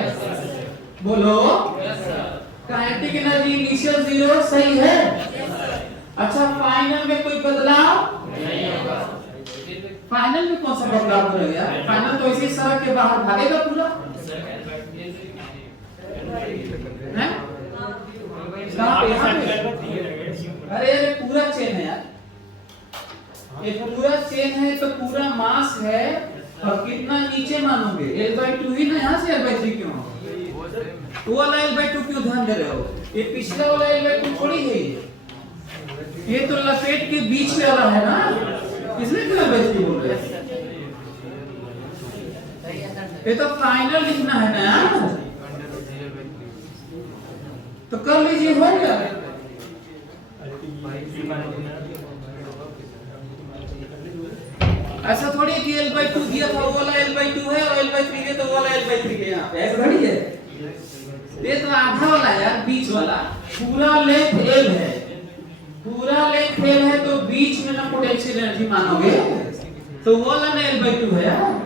बोलो। काइनेटिक एनर्जी इनिशियल 0 सही है। अच्छा फाइनल में कोई बदलाव नहीं होगा। फाइनल में कौन सा बदलाव करेगा? फाइनल तो इसी सड़क के बाहर भागेगा पूरा है? अरे पूरा चेन है यार, ये पूरा चेन है तो पूरा मास है। और कितना नीचे मानोगे? L/2 ही ना, यहाँ से L/3 क्यों? वो वाला L/2 क्यों ध्यान दे रहे हो? ये पिछला वाला L/2 थोड़ी है, ये तो लपेट के बीच में वाला है ना, इसमें क्यों L/3 बोल रहे? ये तो फाइनल लिखना है ना, तो कर लीजिए, हो गया। ऐसा थोड़ी कि L/2 दिया था, वो वाला L/2 है, और L/3 है तो वो वाला L/3 है। यहाँ पे ऐसा थोड़ी है, ये तो आधा वाला यार, बीच वाला। पूरा लेंथ L है, पूरा लेंथ L है तो बीच में ना पोटेंशियल एनर्जी मानोगे, तो वो वाला ना L/2 है यार।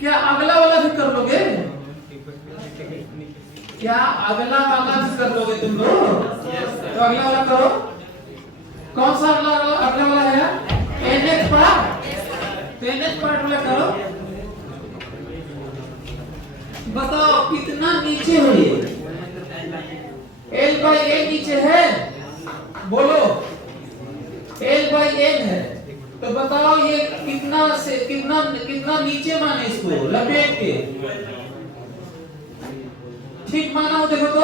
क्या अगला वाला भी कर लोगे? क्या अगला वाला भी कर लोगे तुम लोग? तो अगला वाला करो। कौन सा अगला वाला है यार? nth part. तो nth पार्ट वाला करो। बताओ कितना नीचे हो ये? L/n नीचे है, बोलो। L/n है तो बताओ ये कितना से कितना कितना नीचे माने इसको लपेट के, ठीक माना हो देखो तो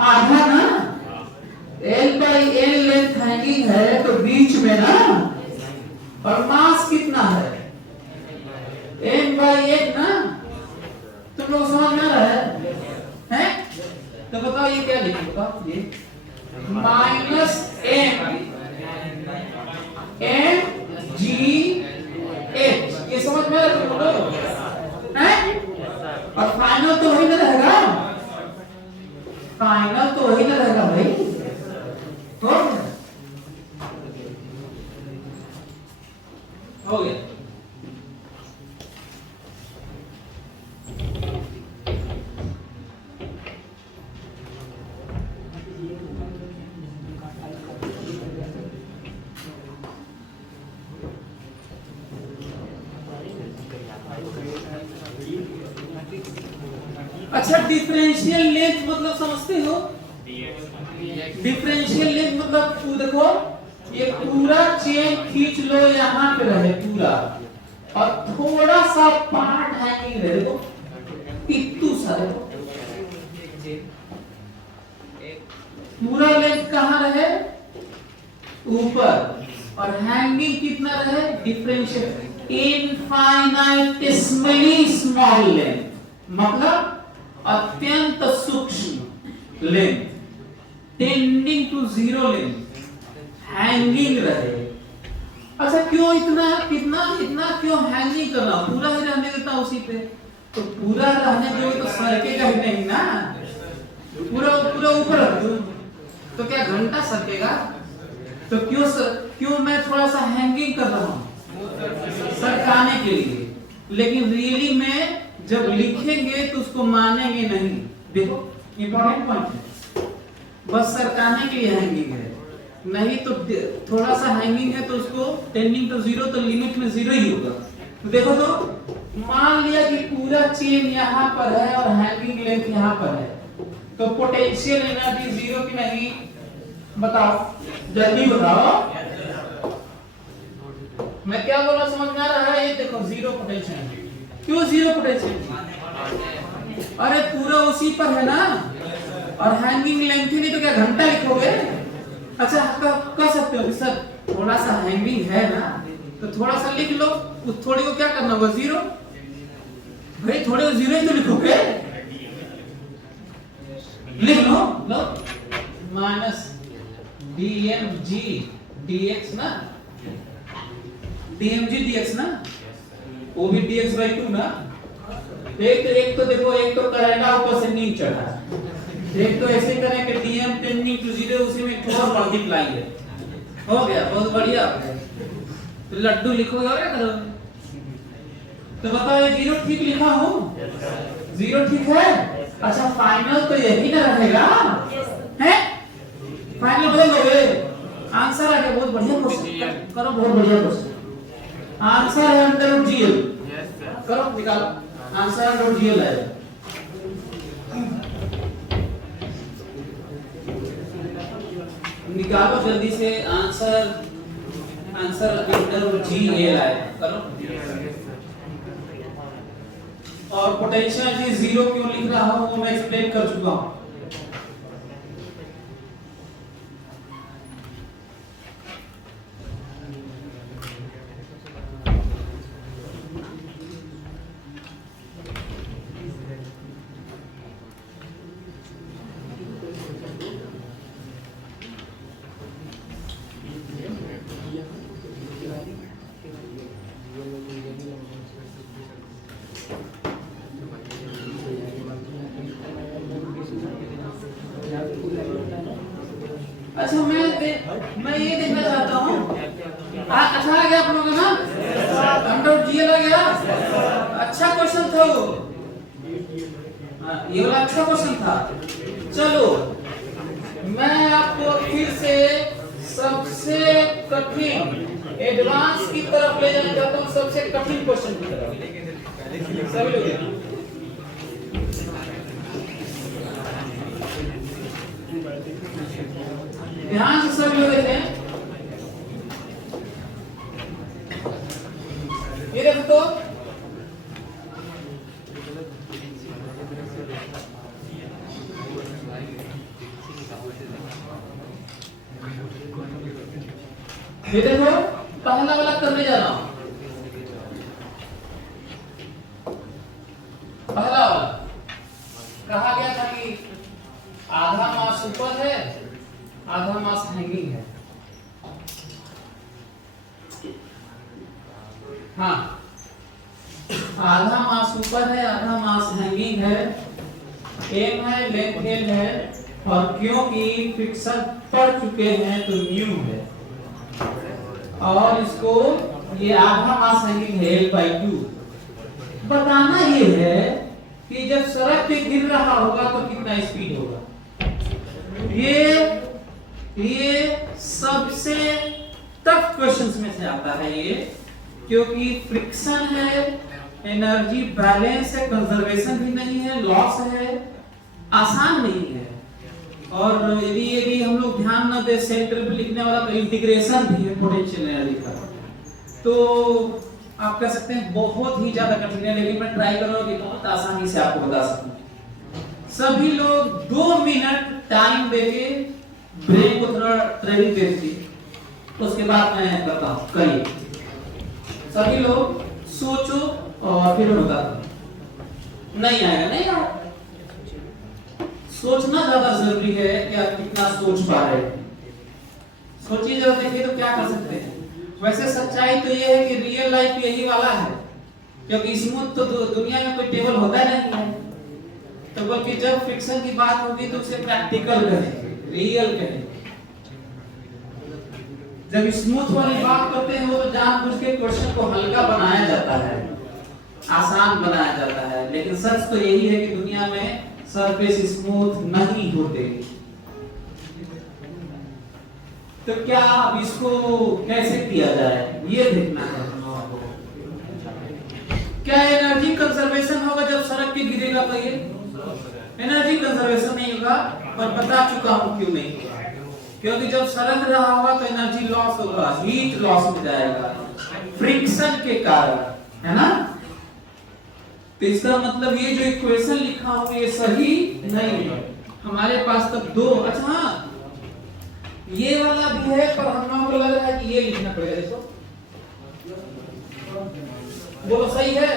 आधा ना, L by L length hanging है तो बीच में ना, और मास कितना है M बाई N ना, तुम लोग समझ में आ रहा है? तो बताओ ये क्या लिखूंगा, ये माइनस M G H, ये समझ में आ रहा है? और फाइनल तो वही ना रहेगा, फाइनल तो वही ना रहेगा भाई, तो हो गया। अच्छा डिफरेंशियल लेंथ मतलब समझते हो? डिफरेंशियल लेंथ मतलब तू देखो ये पूरा चेन खींच लो यहाँ पे रहे पूरा, और थोड़ा सा पार्ट हैंगिंग रहे, देखो इतू सा देखो, पूरा लेंथ कहाँ रहे ऊपर, और हैंगिंग कितना रहे डिफरेंशियल इनफाइनाइटेसिमली स्मॉल लेंथ, मतलब अत्यंत सूक्ष्म length tending to zero length hanging रहे। अच्छा क्यों इतना कितना इतना क्यों हैंगिंग करना, पूरा ही रहने देता उसी पे, तो पूरा रहने दो तो सरकेगा ही नहीं ना, पूरा पूरा ऊपर रख दो तो क्या घंटा सरकेगा, तो क्यों मैं थोड़ा सा हैंगिंग कर रहा हूं सरकाने के लिए, लेकिन रियली में जब लिखेंगे तो उसको मानेंगे नहीं। देखो इंपॉर्टेंट पॉइंट है, बस सरकाने के लिए हैंगिंग है, नहीं तो थोड़ा सा हैंगिंग है तो उसको टेंडिंग टू जीरो, तो लिमिट में जीरो ही होगा। तो देखो तो मान लिया कि पूरा चेन यहाँ पर है और हैंगिंग लेंथ यहाँ पर है, तो पोटेंशियल एनर्जी जीरो की नहीं, बताओ जल्दी बताओ, मैं क्या बोल रहा समझ में आ रहा है? ये देखो जीरो पोटेंशियल, क्यों जीरो पोटेंशियल, अरे पूरा उसी पर है ना, और हैंगिंग लेंथ ही नहीं तो क्या घंटा लिखोगे? अच्छा कह सकते हो सर थोड़ा सा हैंगिंग है ना, तो थोड़ा सा लिख लो, उस थोड़ी को क्या करना होगा जीरो, भाई थोड़े को जीरो ही तो लिखोगे, लिख लो लो माइनस dmg dx ना, dmg dx ना, वो भी dx by 2 ना, एक तो देखो एक तो करेगा ऊपर से नीचे चढ़ा, एक तो ऐसे करें कि dm टेंडिंग टू जीरो, उसी में थोड़ा मल्टीप्लाई है, हो गया बहुत बढ़िया। तो लड्डू लिखोगे और क्या करोगे? तो बताओ ये जीरो ठीक लिखा हूं, जीरो ठीक है? अच्छा फाइनल तो यही ना रहेगा है, फाइनल बदल दोगे, आंसर आ गया, बहुत बढ़िया क्वेश्चन करो, बहुत बढ़िया क्वेश्चन, आंसर है अंडर रूट जीएल, करो निकालो, आंसर अंडर रूट जीएल है, निकालो जल्दी से answer, answer under root gl है, करो। और पोटेंशियल जीरो क्यों लिख रहा हूं वो मैं एक्सप्लेन कर चुका हूं। अच्छा मैं ये देखना चाहता हूँ, अच्छा आ गया आप लोगों का ना, अंडर जीएल आ गया, अच्छा क्वेश्चन था वो, ये वाला अच्छा क्वेश्चन था। चलो मैं आपको फिर से सबसे कठिन एडवांस की तरफ ले जाना चाहता हूँ, सबसे कठिन क्वेश्चन की तरफ, सभी लोग ध्यान से सभी लोग देखें। ये देखो तो ये देखो पहला वाला करने जा रहा हूं। पहला वाला कहा गया था कि आधा मास ऊपर है, आधा मास हैंगिंग है। हाँ, आधा मास ऊपर है, आधा मास हैंगिंग है, एम है, लेंथ एल है, और क्योंकि फ्रिक्शन पड़ चुके हैं तो न्यू है, और इसको ये आधा मास हैंगिंग है L/2। बताना ये है कि जब सड़क पे गिर रहा होगा तो कितना स्पीड होगा। ये सबसे टफ क्वेश्चंस में से आता है ये, क्योंकि फ्रिक्शन है, एनर्जी बैलेंस है, कंजर्वेशन भी नहीं है, लॉस है, आसान नहीं है। और यदि हम लोग ध्यान न दे सेंटर पे लिखने वाला तो इंटीग्रेशन भी है पोटेंशियल एनर्जी का, तो आप कह सकते हैं बहुत ही ज्यादा कठिन है, लेकिन मैं ट्राई करूंगा कि बहुत आसानी से आपको बता सकूं। सभी लोग 2 मिनट टाइम देके ब्रेन को थोड़ा ट्रेनिंग दे दीजिए, तो उसके बाद मैं करता हूं। करिए सभी लोग, सोचो और फिर बता दो। नहीं आएगा, नहीं आएगा। सोचना ज्यादा जरूरी है कि आप कितना सोच पा रहे हैं। सोचिए जरा, देखिए तो क्या कर सकते हैं। वैसे सच्चाई तो ये है कि रियल लाइफ यही वाला है, क्योंकि स्मूथ तो दुनिया में कोई टेबल होता नहीं है, तो बल्कि जब फ्रिक्शन की बात होगी तो उसे प्रैक्टिकल कहेंगे, रियल कहेंगे। जब स्मूथ वाली बात करते हैं वो तो जानबूझ के क्वेश्चन को हल्का बनाया जाता है, आसान बनाया जाता है, लेकिन सच तो यही है कि दुनिया में सरफेस स्मूथ नहीं होते। तो क्या अब इसको कैसे किया जाए ये देखना है। क्या एनर्जी कंजर्वेशन होगा जब सड़क पे गिरेगा? तो ये एनर्जी कंजर्वेशन नहीं होगा, और बता चुका हूं क्यों नहीं होगा। क्योंकि जब सड़क रहा होगा तो एनर्जी लॉस होगा, हीट लॉस हो जाएगा फ्रिक्शन के कारण, है ना। तो इसका मतलब ये जो इक्वेशन लिखा हूं ये सही नहीं है। हमारे पास तब 2, अच्छा हाँ ये वाला भी है, पर हम लोगों को लग रहा है कि ये लिखना पड़ेगा। देखो बोलो सही है?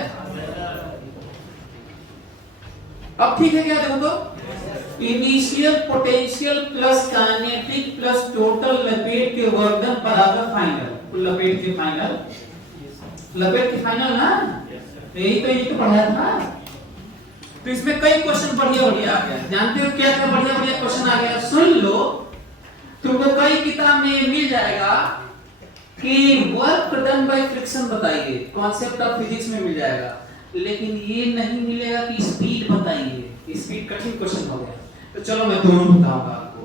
अब ठीक है क्या? देखो तो initial potential plus kinetic plus total लपेट के वर्कडन बराबर फाइनल। लपेट के फाइनल, लपेट के फाइनल ना, यही तो पढ़ाया था। तो इसमें कई क्वेश्चन बढ़िया बढ़िया आ गया। जानते हो क्या क्या बढ़िया बढ़िया क्वेश्चन आ गया? सुन लो, तुमको कई किताब में मिल जाएगा कि वर्क डन बाय फ्रिक्शन बताइए, कॉन्सेप्ट ऑफ फिजिक्स में मिल जाएगा, लेकिन ये नहीं मिलेगा कि स्पीड बताइए। स्पीड कठिन क्वेश्चन हो गया। तो चलो मैं दोनों बताऊंगा आपको।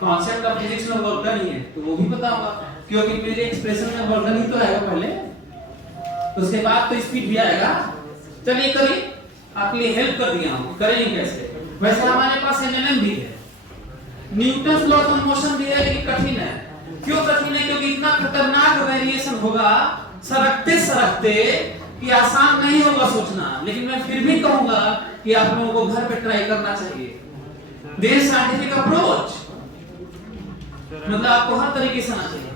कॉन्सेप्ट ऑफ फिजिक्स में वर्क डन ही है तो वो भी बताऊंगा, क्योंकि मेरे एक्सप्रेशन में वर्क डन ही तो आएगा पहले, तो उसके बाद तो स्पीड भी आएगा। चलिए करिए, आपके लिए हेल्प कर दिया हूं, करेंगे कैसे। वैसे हमारे पास एनएलएम भी है, न्यूटन्स लॉ ऑफ मोशन भी है, लेकिन कठिन है। क्यों कठिन है? क्योंकि इतना खतरनाक वेरिएशन होगा सरकते सरकते कि आसान नहीं होगा सोचना। लेकिन मैं फिर भी कहूंगा कि आप लोगों को घर पे ट्राई करना चाहिए। देयर साइंटिफिक अप्रोच, मतलब आपको हर तरीके से आना चाहिए।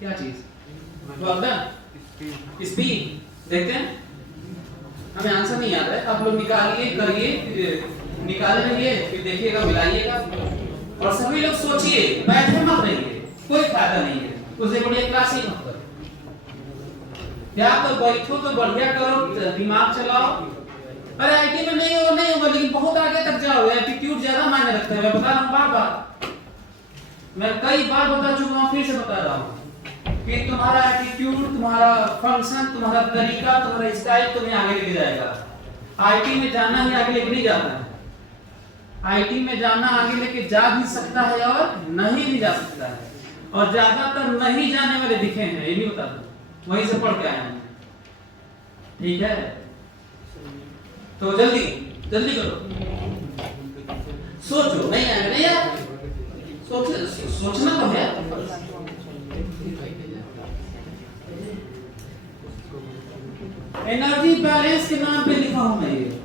क्या चीज? स्पीड। देखते हैं, हमें आंसर नहीं आता है, आप लोग निकालिए, करिए, निकाले रहिए, फिर देखिएगा, मिलाइएगा, और सभी लोग सोचिए, बैठे मत रहिए, कोई फायदा नहीं है। उसे बढ़िया क्लास ही मत करो, या तो बैठो तो बढ़िया करो, दिमाग चलाओ। अरे आईटी में नहीं होगा, लेकिन बहुत आगे तक जाओगे। एटीट्यूड ज्यादा मायने रखता है, मैं बता रहा हूं बार-बार, मैं कई बार बता चुका हूं, फिर से बता रहा हूं कि तुम्हारा एटीट्यूड, तुम्हारा फंक्शन, तुम्हारा तरीका, तुम्हारा स्टाइल तुम्हें आगे लेके जाएगा। आईटी में जाना ही आगे लेके नहीं जाता है। आईटी में जाना आगे लेके जा भी सकता है और नहीं भी जा सकता है, और ज्यादातर नहीं जाने वाले दिखे हैं, ये भी बता दूं, वहीं से पढ़ के आए हैं। ठीक है, तो जल्दी जल्दी करो, सोचो। नहीं आएगा, नहीं यार, सोचना तो है। एनर्जी बैलेंस के नाम पे लिखा हूं मैं ये।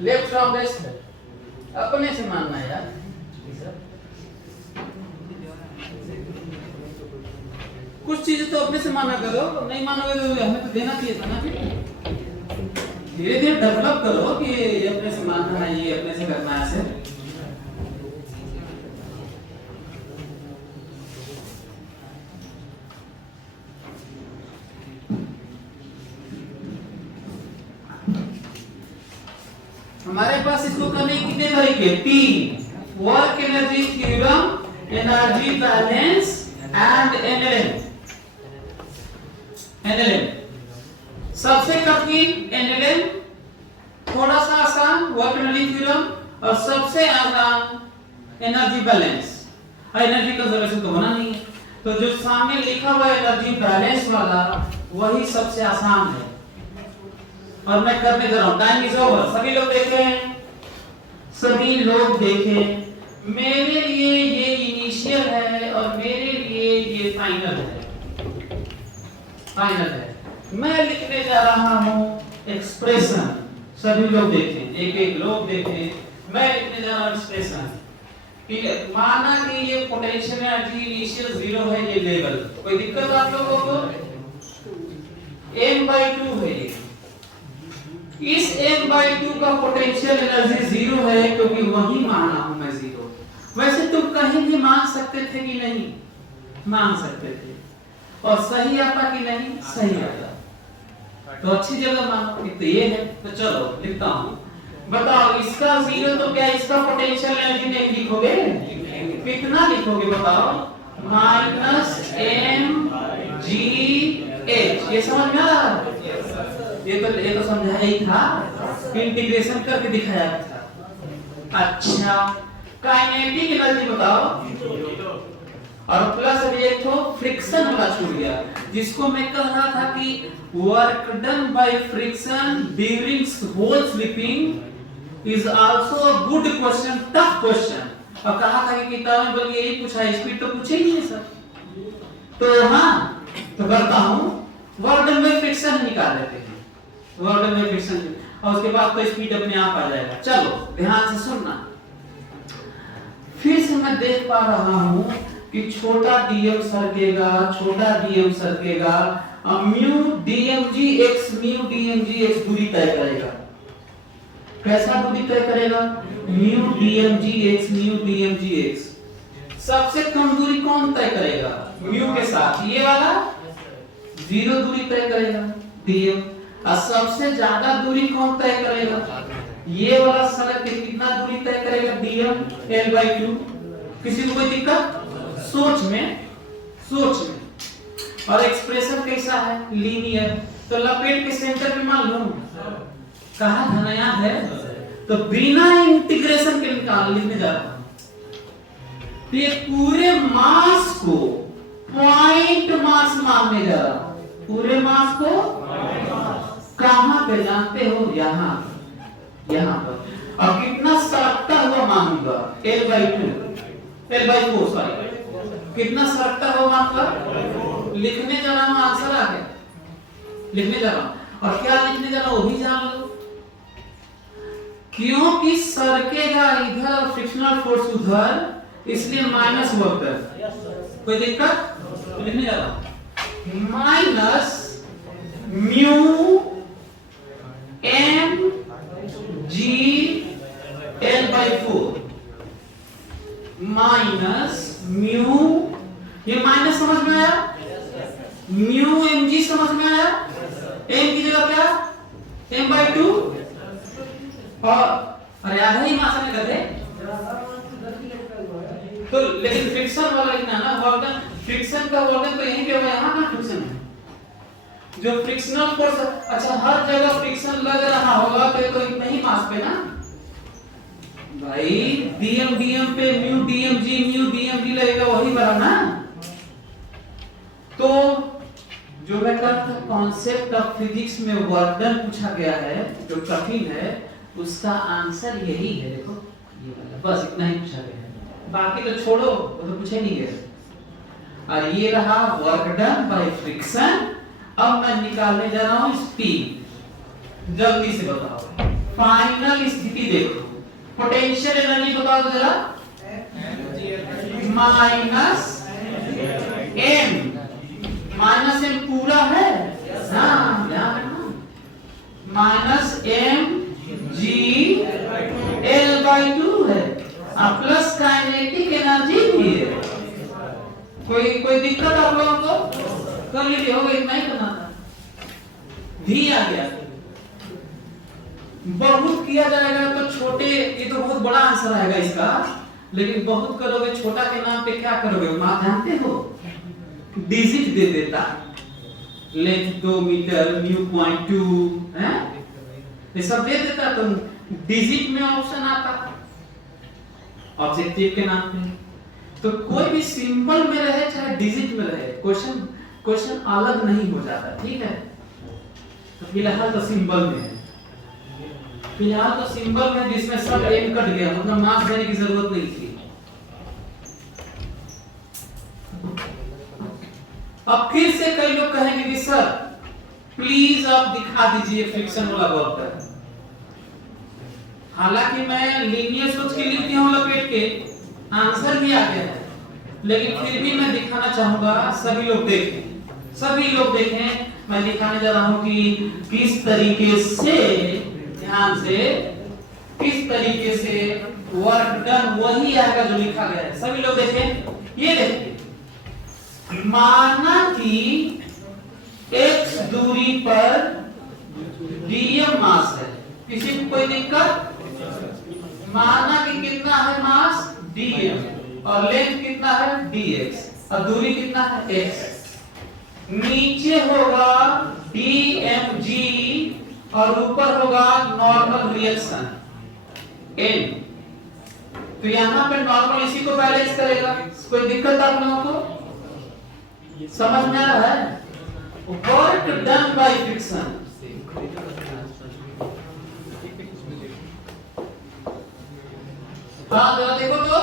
लेफ्ट फ्रॉम राइट, अपने से मानना है यार। कुछ चीजें तो अपने से माना करो, नहीं मानोगे तो हमें तो देना चाहिए था ना। फिर धीरे धीरे डेवलप करो कि ये अपने से मानना है, ये अपने से करना है। ऐसे हमारे पास इसको करने के कितने तरीके? 3, work energy theorem, energy balance and NLM. सबसे कठिन एनएलएम, थोड़ा सा आसान वर्क एनर्जी थ्योरम, और सबसे आसान एनर्जी बैलेंस। एनर्जी कंजर्वेशन तो होना नहीं है, तो जो सामने लिखा हुआ एनर्जी बैलेंस वाला वही सबसे आसान है। और मैं करने जा रहा हूं। Time is over. सभी लोग देखें, सभी लोग देखें। मेरे लिए ये इनिशियल है और मेरे लिए ये फाइनल है। फाइनल है। मैं लिखने जा रहा हूं एक्सप्रेशन। सभी लोग देखें, एक एक लोग देखें। मैं लिखने जा रहा हूं एक्सप्रेशन। माना कि ये पोटेंशियल एनर्जी इनिशियल 0 है, ये लेवल। कोई दिक्कत आप लोगों को? m/2 है ये। इस m/2 का पोटेंशियल एनर्जी 0 है क्योंकि वही माना हूं मैं 0। वैसे तुम कहीं भी मान सकते थे कि नहीं? मान सकते थे। और सही आता कि नहीं? सही आता। तो अच्छी जगह मानो कि तो ये है। तो चलो लिखता हूं। बताओ, इसका 0 तो क्या इसका पोटेंशियल एनर्जी नहीं लिखोगे? कितना लिखोगे बताओ? -mgh। ये समझ में आ रहा है? ये तो समझाया ही था, इंटीग्रेशन करके दिखाया था। अच्छा, काइनेटिक एनर्जी बताओ। और प्लस अभी एक तो फ्रिक्शन वाला छूट गया, जिसको मैं कह रहा था कि work done by friction during whole slipping is also a good question, tough question. और कहा था कि किताब में बल्कि यही पूछा है, स्पीड तो पूछे ही नहीं सर। तो हाँ, तो करता हूं, वर्क डन बाय फ्रिक्शन निकाल लेते हैं। वर्क डन बाय फ्रिक्शन, और उसके बाद तो स्पीड अपने आप आ जाएगा। चलो ध्यान से सुनना। फिर से मैं देख पा रहा हूं कि छोटा dm सरकेगा, छोटा dm सरकेगा, mu dmg x mu dmg x दूरी तय करेगा। कैसा दूरी तय करेगा? Mu dmg x mu dmg x। सबसे कम दूरी कौन तय करेगा? म्यू के साथ ये वाला 0 दूरी तय करेगा dm। और सबसे ज्यादा दूरी कौन तय करेगा? ये वाला सड़क कितना दूरी तय करेगा? dm l/2। किसी को कोई दिक्कत? सोच में। और एक्सप्रेशन कैसा है? लीनियर। तो लपेट के सेंटर पे मान लो, कहा था याद है? तो बिना इंटीग्रेशन के निकाल लिखने जा रहा हूं। तो ये पूरे मास को पॉइंट मास मानने जा रहा हूं। पूरे मास को कहां पे जानते हो? यहां पर। और कितना सरकता हुआ मानूंगा? L/4 sorry. कितना सरकता हुआ मानूंगा? लिखने जा रहा हूं, आंसर आ गया। लिखने जा रहा हूं, और क्या लिखने जा रहा हूं वो भी जान लो। क्योंकि सरकेगा इधर और फ्रिक्शनल फोर्स उधर, इसलिए माइनस वर्क कर। कोई दिक्कत? तो लिखने जा रहा हूं minus mu m g l/4 minus mu, ये माइनस समझ में आया? म्यू mg समझ में आया? m की जगह क्या? m/2। और अरे आधा ही मास में कर दे तो। लेकिन फ्रिक्शन वाला लिखना ना, वर्क डन। फ्रिक्शन का वर्क डन तो यहीं पे होगा, यहां का फ्रिक्शन है जो फ्रिक्शनल फोर्स। अच्छा, हर जगह फ्रिक्शन लग रहा होगा तो इतना ही मास पे ना भाई। dm पे म्यू dmg लगेगा, वही बड़ा ना। तो जो कॉन्सेप्ट ऑफ फिजिक्स में वर्क डन पूछा गया है जो कठिन है, उसका आंसर यही है। देखो ये वाला, बस इतना ही पूछा गया है, बाकी तो छोड़ो, वो तो पूछे नहीं गया। और ये रहा वर्क डन बाय फ्रिक्शन। अब मैं निकालने जा रहा हूं स्पीड। जल्दी से बताओ, फाइनल स्थिति देखो, पोटेंशियल एनर्जी बताओ तो जरा। माइनस एम पूरा है, हाँ ध्यान रखना, minus m g l by 2 है, और प्लस काइनेटिक एनर्जी भी है। कोई दिक्कत आप लोगों को? कर लीजिए, होगा, इतना ही करना था, भी आ गया। बहुत किया जाएगा तो छोटे, ये तो बहुत बड़ा आंसर आएगा इसका, लेकिन बहुत करोगे छोटा के नाम पे क्या करोगे? आप जानते हो, डिजिट दे देता, लेंथ 2 मीटर, न्यू पॉइंट 2 है, ये सब दे देता, तो डिजिट में ऑप्शन आता ऑब्जेक्टिव के नाम पे। तो कोई भी सिंबल में रहे चाहे डिजिट में रहे, क्वेश्चन अलग नहीं हो जाता, ठीक है। तो फिलहाल तो सिंबल में है, फिलहाल तो सिंबल में जिसमें सब एम कट गया, मतलब मार्क्स देने की जरूरत नहीं थी। अब फिर से कई लोग कहेंगे कि सर प्लीज आप दिखा दीजिए फ्रिक्शन वाला वर्क। हालांकि मैं लीनियर सोच के लिखती हूं लपेट के, आंसर भी आ गया है, लेकिन फिर भी मैं दिखाना चाहूंगा, सभी लोग देखें। मैं दिखाने जा रहा हूं कि किस तरीके से, ध्यान से, किस तरीके से वर्क डन वही आएगा जो लिखा गया है। सभी लोग देखें, ये देखिए, माना कि x दूरी पर dm मास है, किसी को कोई दिक्कत? माना कि कितना है मास dm और लेंथ कितना है dx और दूरी कितना है x। नीचे होगा dmg और ऊपर होगा नॉर्मल रिएक्शन n। तो यहां पे नॉर्मल इसी को बैलेंस करेगा। कोई दिक्कत आप लोगों को समझ में आ रहा है? वर्क डन बाय फ्रिक्शन, हाँ जरा देखो तो,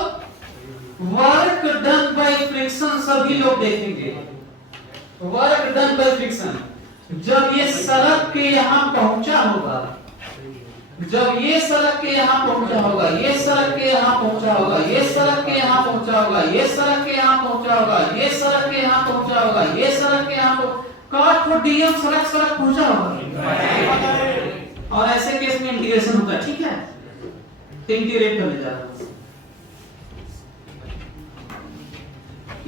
वर्क डन बाय फ्रिक्शन सभी लोग देखेंगे। वर्क डन बाय फ्रिक्शन, जब ये सड़क के यहां पहुंचा होगा, जब ये सड़क के यहाँ पहुंचा होगा, ये सड़क के यहाँ पहुंचा होगा, ये सड़क के यहाँ पहुंचा होगा, ये सड़क के यहाँ पहुंचा होगा, ये सड़क के यहाँ पहुंचा होगा, ये सड़क के यहाँ काट को डीएम सड़क पहुंचा होगा, और ऐसे केस में इंटीग्रेशन होता है, ठीक है। तो इंटीग्रेट करने जा रहा हूं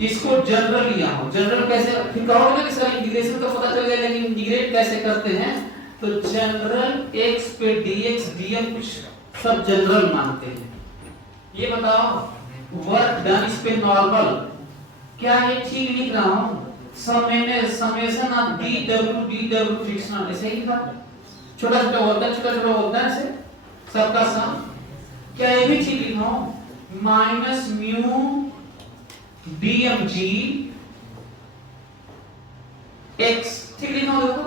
इसको, जनरल लिया हूं। जनरल कैसे, फिर कहोगे ना कि सर इंटीग्रेशन तो पता चल गया, लेकिन इंटीग्रेट कैसे करते हैं? तो जनरल x पे dx dm कुछ सब जनरल मानते हैं। ये बताओ, वर्क डन इस पे नॉर्मल, क्या ये ठीक लिख रहा हूं? समेशन ऑफ dw फ्रिक्शनल, ऐसे ही था, छोटा छोटा होता है ऐसे सबका सम। क्या ये भी ठीक लिखा हूं? माइनस म्यू dmg x, ठीक लिखा हूं? देखो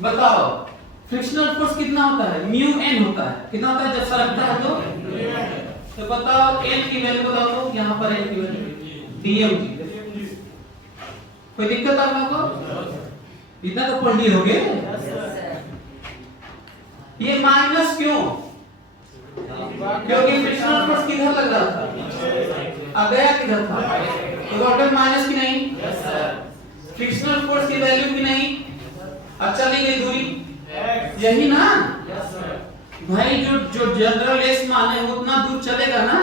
बताओ, फ्रिक्शनल फोर्स कितना होता है? म्यू n होता है। कितना होता है जब सरकता है तो बताओ n की वैल्यू बताओ तो, यहां पर n की वैल्यू dmg। कोई दिक्कत आप लोगों को? इतना तो पढ़ लिए होगे। ये माइनस क्यों? क्योंकि फ्रिक्शनल फोर्स किधर लग रहा था? अब गया किधर था? तो टोटल माइनस की नहीं, फ्रिक्शनल फोर्स की वैल्यू की नहीं, अब चली गई दूरी, यही ना भाई। जो जनरल एस माने उतना दूर चलेगा ना,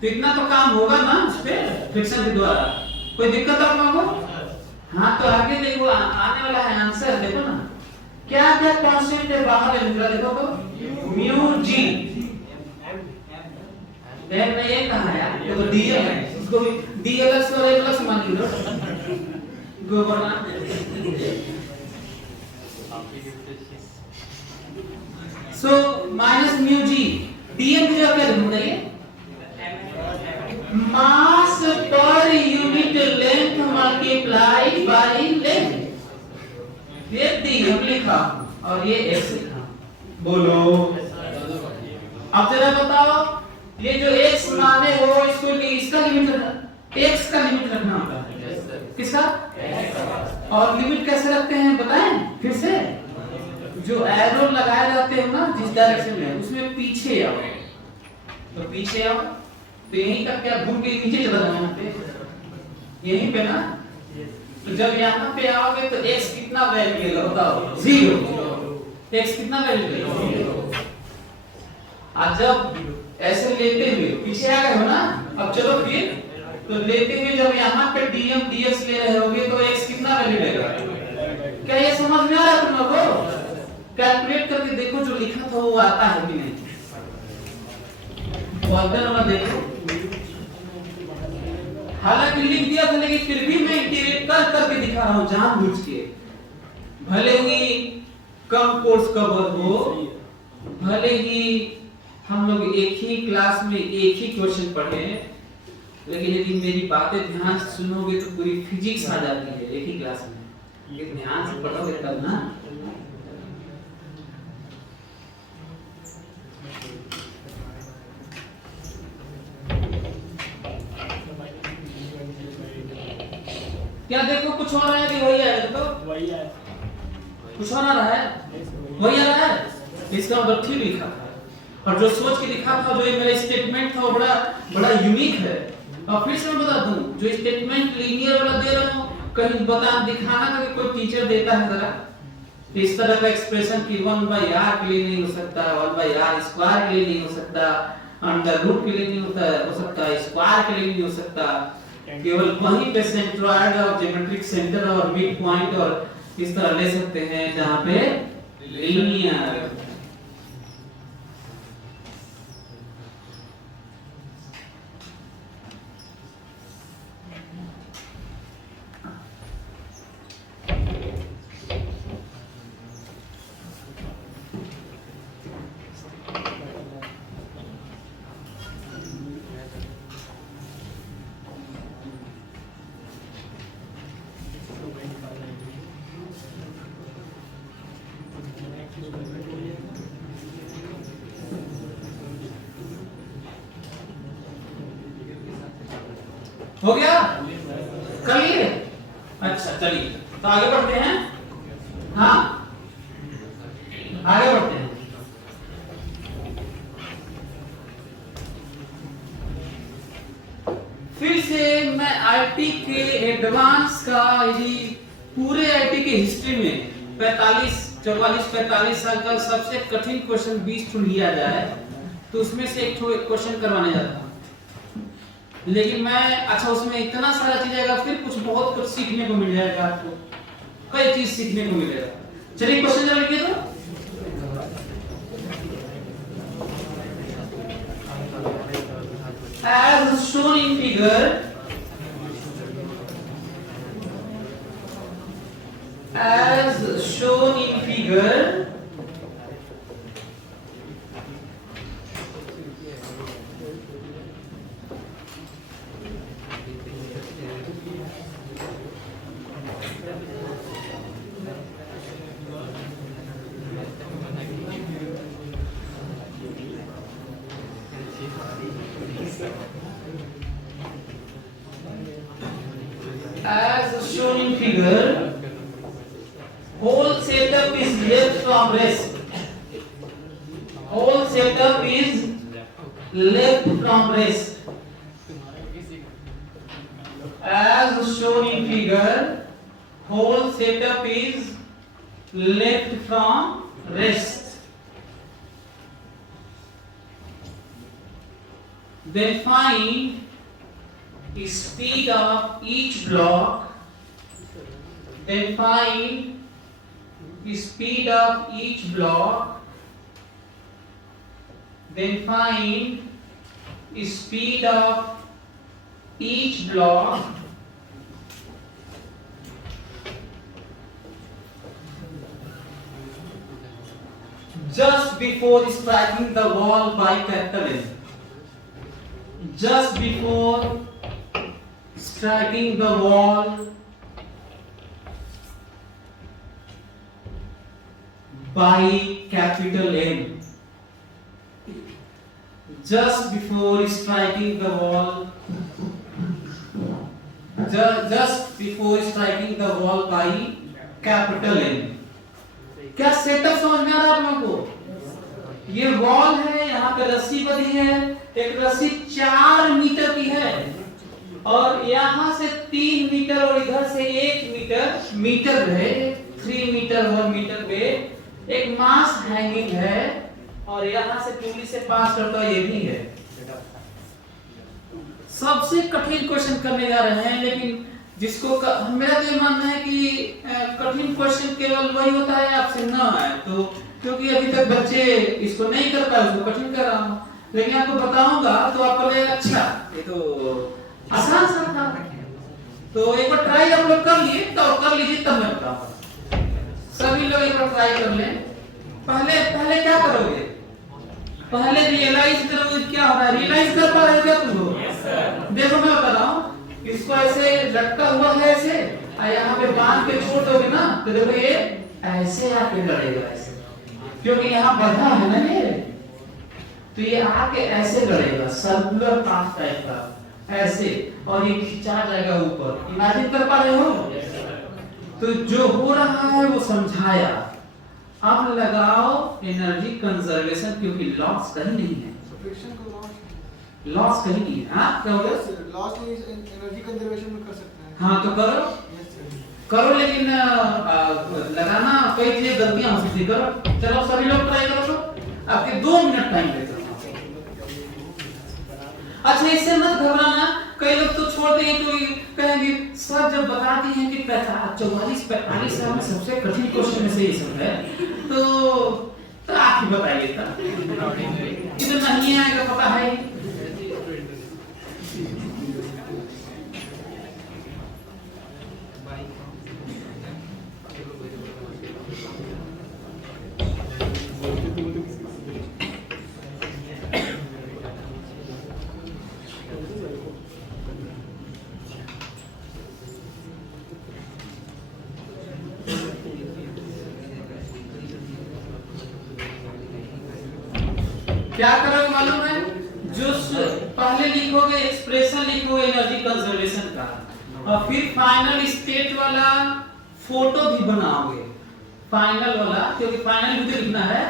तो इतना तो काम होगा ना उस पे फ्रिक्शन के द्वारा। कोई दिक्कत आप लोगों को? हाँ, तो आगे देखो, आने वाला है आंसर, देखो ना क्या क्या कांस्टेंट है बाहर निकला, देखो तो म्यू जी, देन में ये कहां है यार? ये तो डीएल है, इसको भी डीएलएक्स और एलएक्स मान लो, गोवर्ना। So minus mu G, DM की जगह क्या लिखूंगा? ये mass per unit length multiply by length. ये DM लिखा और ये X लिखा, बोलो। अब जरा बताओ, ये जो X माने हो इसको इसका लिमिट रखना, X का लिमिट रखना होता है, किसका? और लिमिट कैसे रखते हैं बताएं फिर से? जो एरो लगाए जाते हैं ना जिस डायरेक्शन में, उसमें पीछे आओ, तो पीछे आओ, तो यहीं तक क्या घूम के नीचे चला जाना पे, यहीं पे ना। तो जब यहाँ पे आओगे तो x कितना वैल्यू लेगा बताओ? 0। x कितना वैल्यू लेगा? आज जब ऐसे लेते हुए पीछे आ गए हो ना, अब चलो फिर तो लेते हुए जब यहाँ पे dm ds ले रहे होगे तो x कितना वैल्यू लेगा? क्या ये समझ में आ रहा है तुम लोगों को? कैलकुलेट करके देखो जो लिखा था वो आता है कि नहीं। फॉर्मूला वाला देखो, हालांकि लिख दिया था लेकिन फिर भी मैं इंटीग्रेट कर करके दिखा रहा हूं जानबूझ के। भले ही कम कोर्स कवर हो, भले ही हम लोग एक ही क्लास में एक ही क्वेश्चन पढ़े, लेकिन यदि मेरी बातें ध्यान से सुनोगे तो पूरी फिजिक्स आ जाती है एक ही क्लास में। ये ध्यान से पढ़ोगे तब ना। क्या देखो कुछ हो रहा है कि वही है? तो वही है, कुछ हो रहा है, वही आ रहा है, इसका मतलब ठीक लिखा था। और जो सोच के लिखा था, जो ये मेरा स्टेटमेंट था वो बड़ा बड़ा यूनिक है। और फिर से मैं बता दूं, जो स्टेटमेंट लीनियर वाला दे रहा हूं, कहीं बता दिखाना था कि कोई टीचर देता है जरा इस तरह का एक्सप्रेशन कि 1/r के लिए नहीं हो सकता, 1/r स्क्वायर के लिए नहीं हो सकता, अंडर रूट के लिए नहीं हो सकता, स्क्वायर के लिए नहीं हो सकता। केवल वहीं पे सेंट्रोइड और ज्योमेट्रिक सेंटर और मिड पॉइंट और इस तरह ले सकते हैं जहां पे लीनियर। हो गया? कर लिए? अच्छा चलिए तो आगे बढ़ते हैं। हाँ आगे बढ़ते हैं। फिर से मैं आईटी के एडवांस का, यदि पूरे आईटी के हिस्ट्री में 45 साल का सबसे कठिन क्वेश्चन 20 लिया जाए तो उसमें से एक क्वेश्चन करवाने जाता हूं। लेकिन मैं अच्छा उसमें इतना सारा चीज आएगा, फिर कुछ बहुत कुछ सीखने को मिल जाएगा, आपको कई चीज सीखने को मिलेगा। चलिए क्वेश्चन जरा लिखिए तो। As shown in figure, as shown in figure, as shown in figure, whole setup is left from rest. Whole setup is left from rest. As shown in figure, whole setup is left from rest. Then find speed of each block. Then find speed of each block. Then find speed of each block. Just before striking the wall by capital N. Just before striking the wall by capital N. Just before striking the wall, just before striking the wall by capital N. क्या सेटअप समझ में आ रहा है आप लोगों को? ये वॉल है, यहाँ पे रस्सी बंधी है, एक रस्सी 4 मीटर की है और यहाँ से 3 मीटर और इधर से 1 मीटर है, 3 मीटर 1 मीटर पे एक मास हैंगिंग है और यहाँ से पुली से पास करता ये भी है। सबसे कठिन क्वेश्चन करने जा रहे हैं, लेकिन जिसको मेरा तो ये मानना है कि कठिन क्वेश्चन केवल वही होता है आपसे न आए तो, क्योंकि अभी तक बच्चे इसको नहीं कर पाए, उसको कठिन कर रहा हूँ, लेकिन आपको बताऊंगा तो आपको लगेगा अच्छा ये तो आसान सा था। तो एक बार ट्राई आप लोग कर लिए तो कर लीजिए, तब मैं बताऊंगा। सभी लोग एक बार ट्राई कर लें। पहले क्या करोगे? पहले रियलाइज करोगे क्या हो रहा है। रियलाइज कर पा रहे हो क्या तुम लोग? देखो मैं बता रहा हूँ, इसको ऐसे लटका हुआ है ऐसे, यहाँ पे बांध के छोड़ दोगे ना तो देखो ये ऐसे आके लड़ेगा ऐसे, क्योंकि यहाँ बंधा है ना ये, तो ये आके ऐसे लड़ेगा सर्कुलर पाथ टाइप का ऐसे, और ये खिंचा जाएगा ऊपर। इमेजिन कर पा रहे हो? तो जो हो रहा है वो समझाया। अब लगाओ एनर्जी कंजर्वेशन, क्योंकि लॉस कहीं नहीं है, लॉस कहीं नहीं है। हाँ क्या हो गया? लॉस एनर्जी कंजर्वेशन में कर सकते हैं। हाँ तो करो, लेकिन लगाना कई चीजें गलतियां हो सकती। करो, चलो सभी लोग ट्राई करो तो आपके 2 मिनट टाइम देता हूँ। अच्छा इससे मत घबराना, कई लोग तो छोड़ देंगे तो कहेंगे सर जब बताते हैं कि 44-45 साल में सबसे कठिन क्वेश्चन में से ये सब है, तो आप ही बताइए था, इधर नहीं आएगा पता है। क्या करोगे मालूम है? जो पहले लिखोगे एक्सप्रेशन लिखोगे एनर्जी कंजर्वेशन का, और फिर फाइनल स्टेट वाला फोटो भी बनाओगे, फाइनल वाला, क्योंकि फाइनल भी तो लिखना है।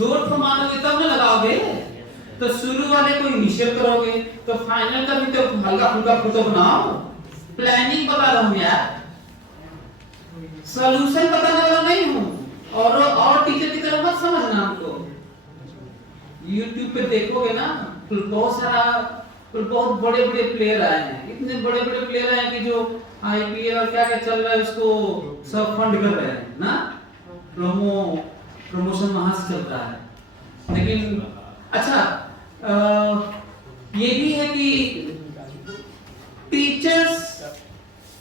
2 ठो मानोगे तब ना लगाओगे, तो शुरू वाले को इनिशियल करोगे, तो फाइनल का भी तो हल्का फुल्का फोटो बनाओ। प्लानिंग बता रहा हूँ यार, सॉल्यूशन बताने वाला नहीं हूँ। और टीचर की तरह मत समझना हमको। YouTube पे देखोगे ना तो बहुत बड़े बड़े प्लेयर आए हैं, इतने बड़े बड़े प्लेयर आए हैं कि जो IPL और क्या क्या चल रहा है उसको सब फंड कर रहे हैं ना, प्रमोशन वहां से चलता है। लेकिन अच्छा ये भी है कि टीचर्स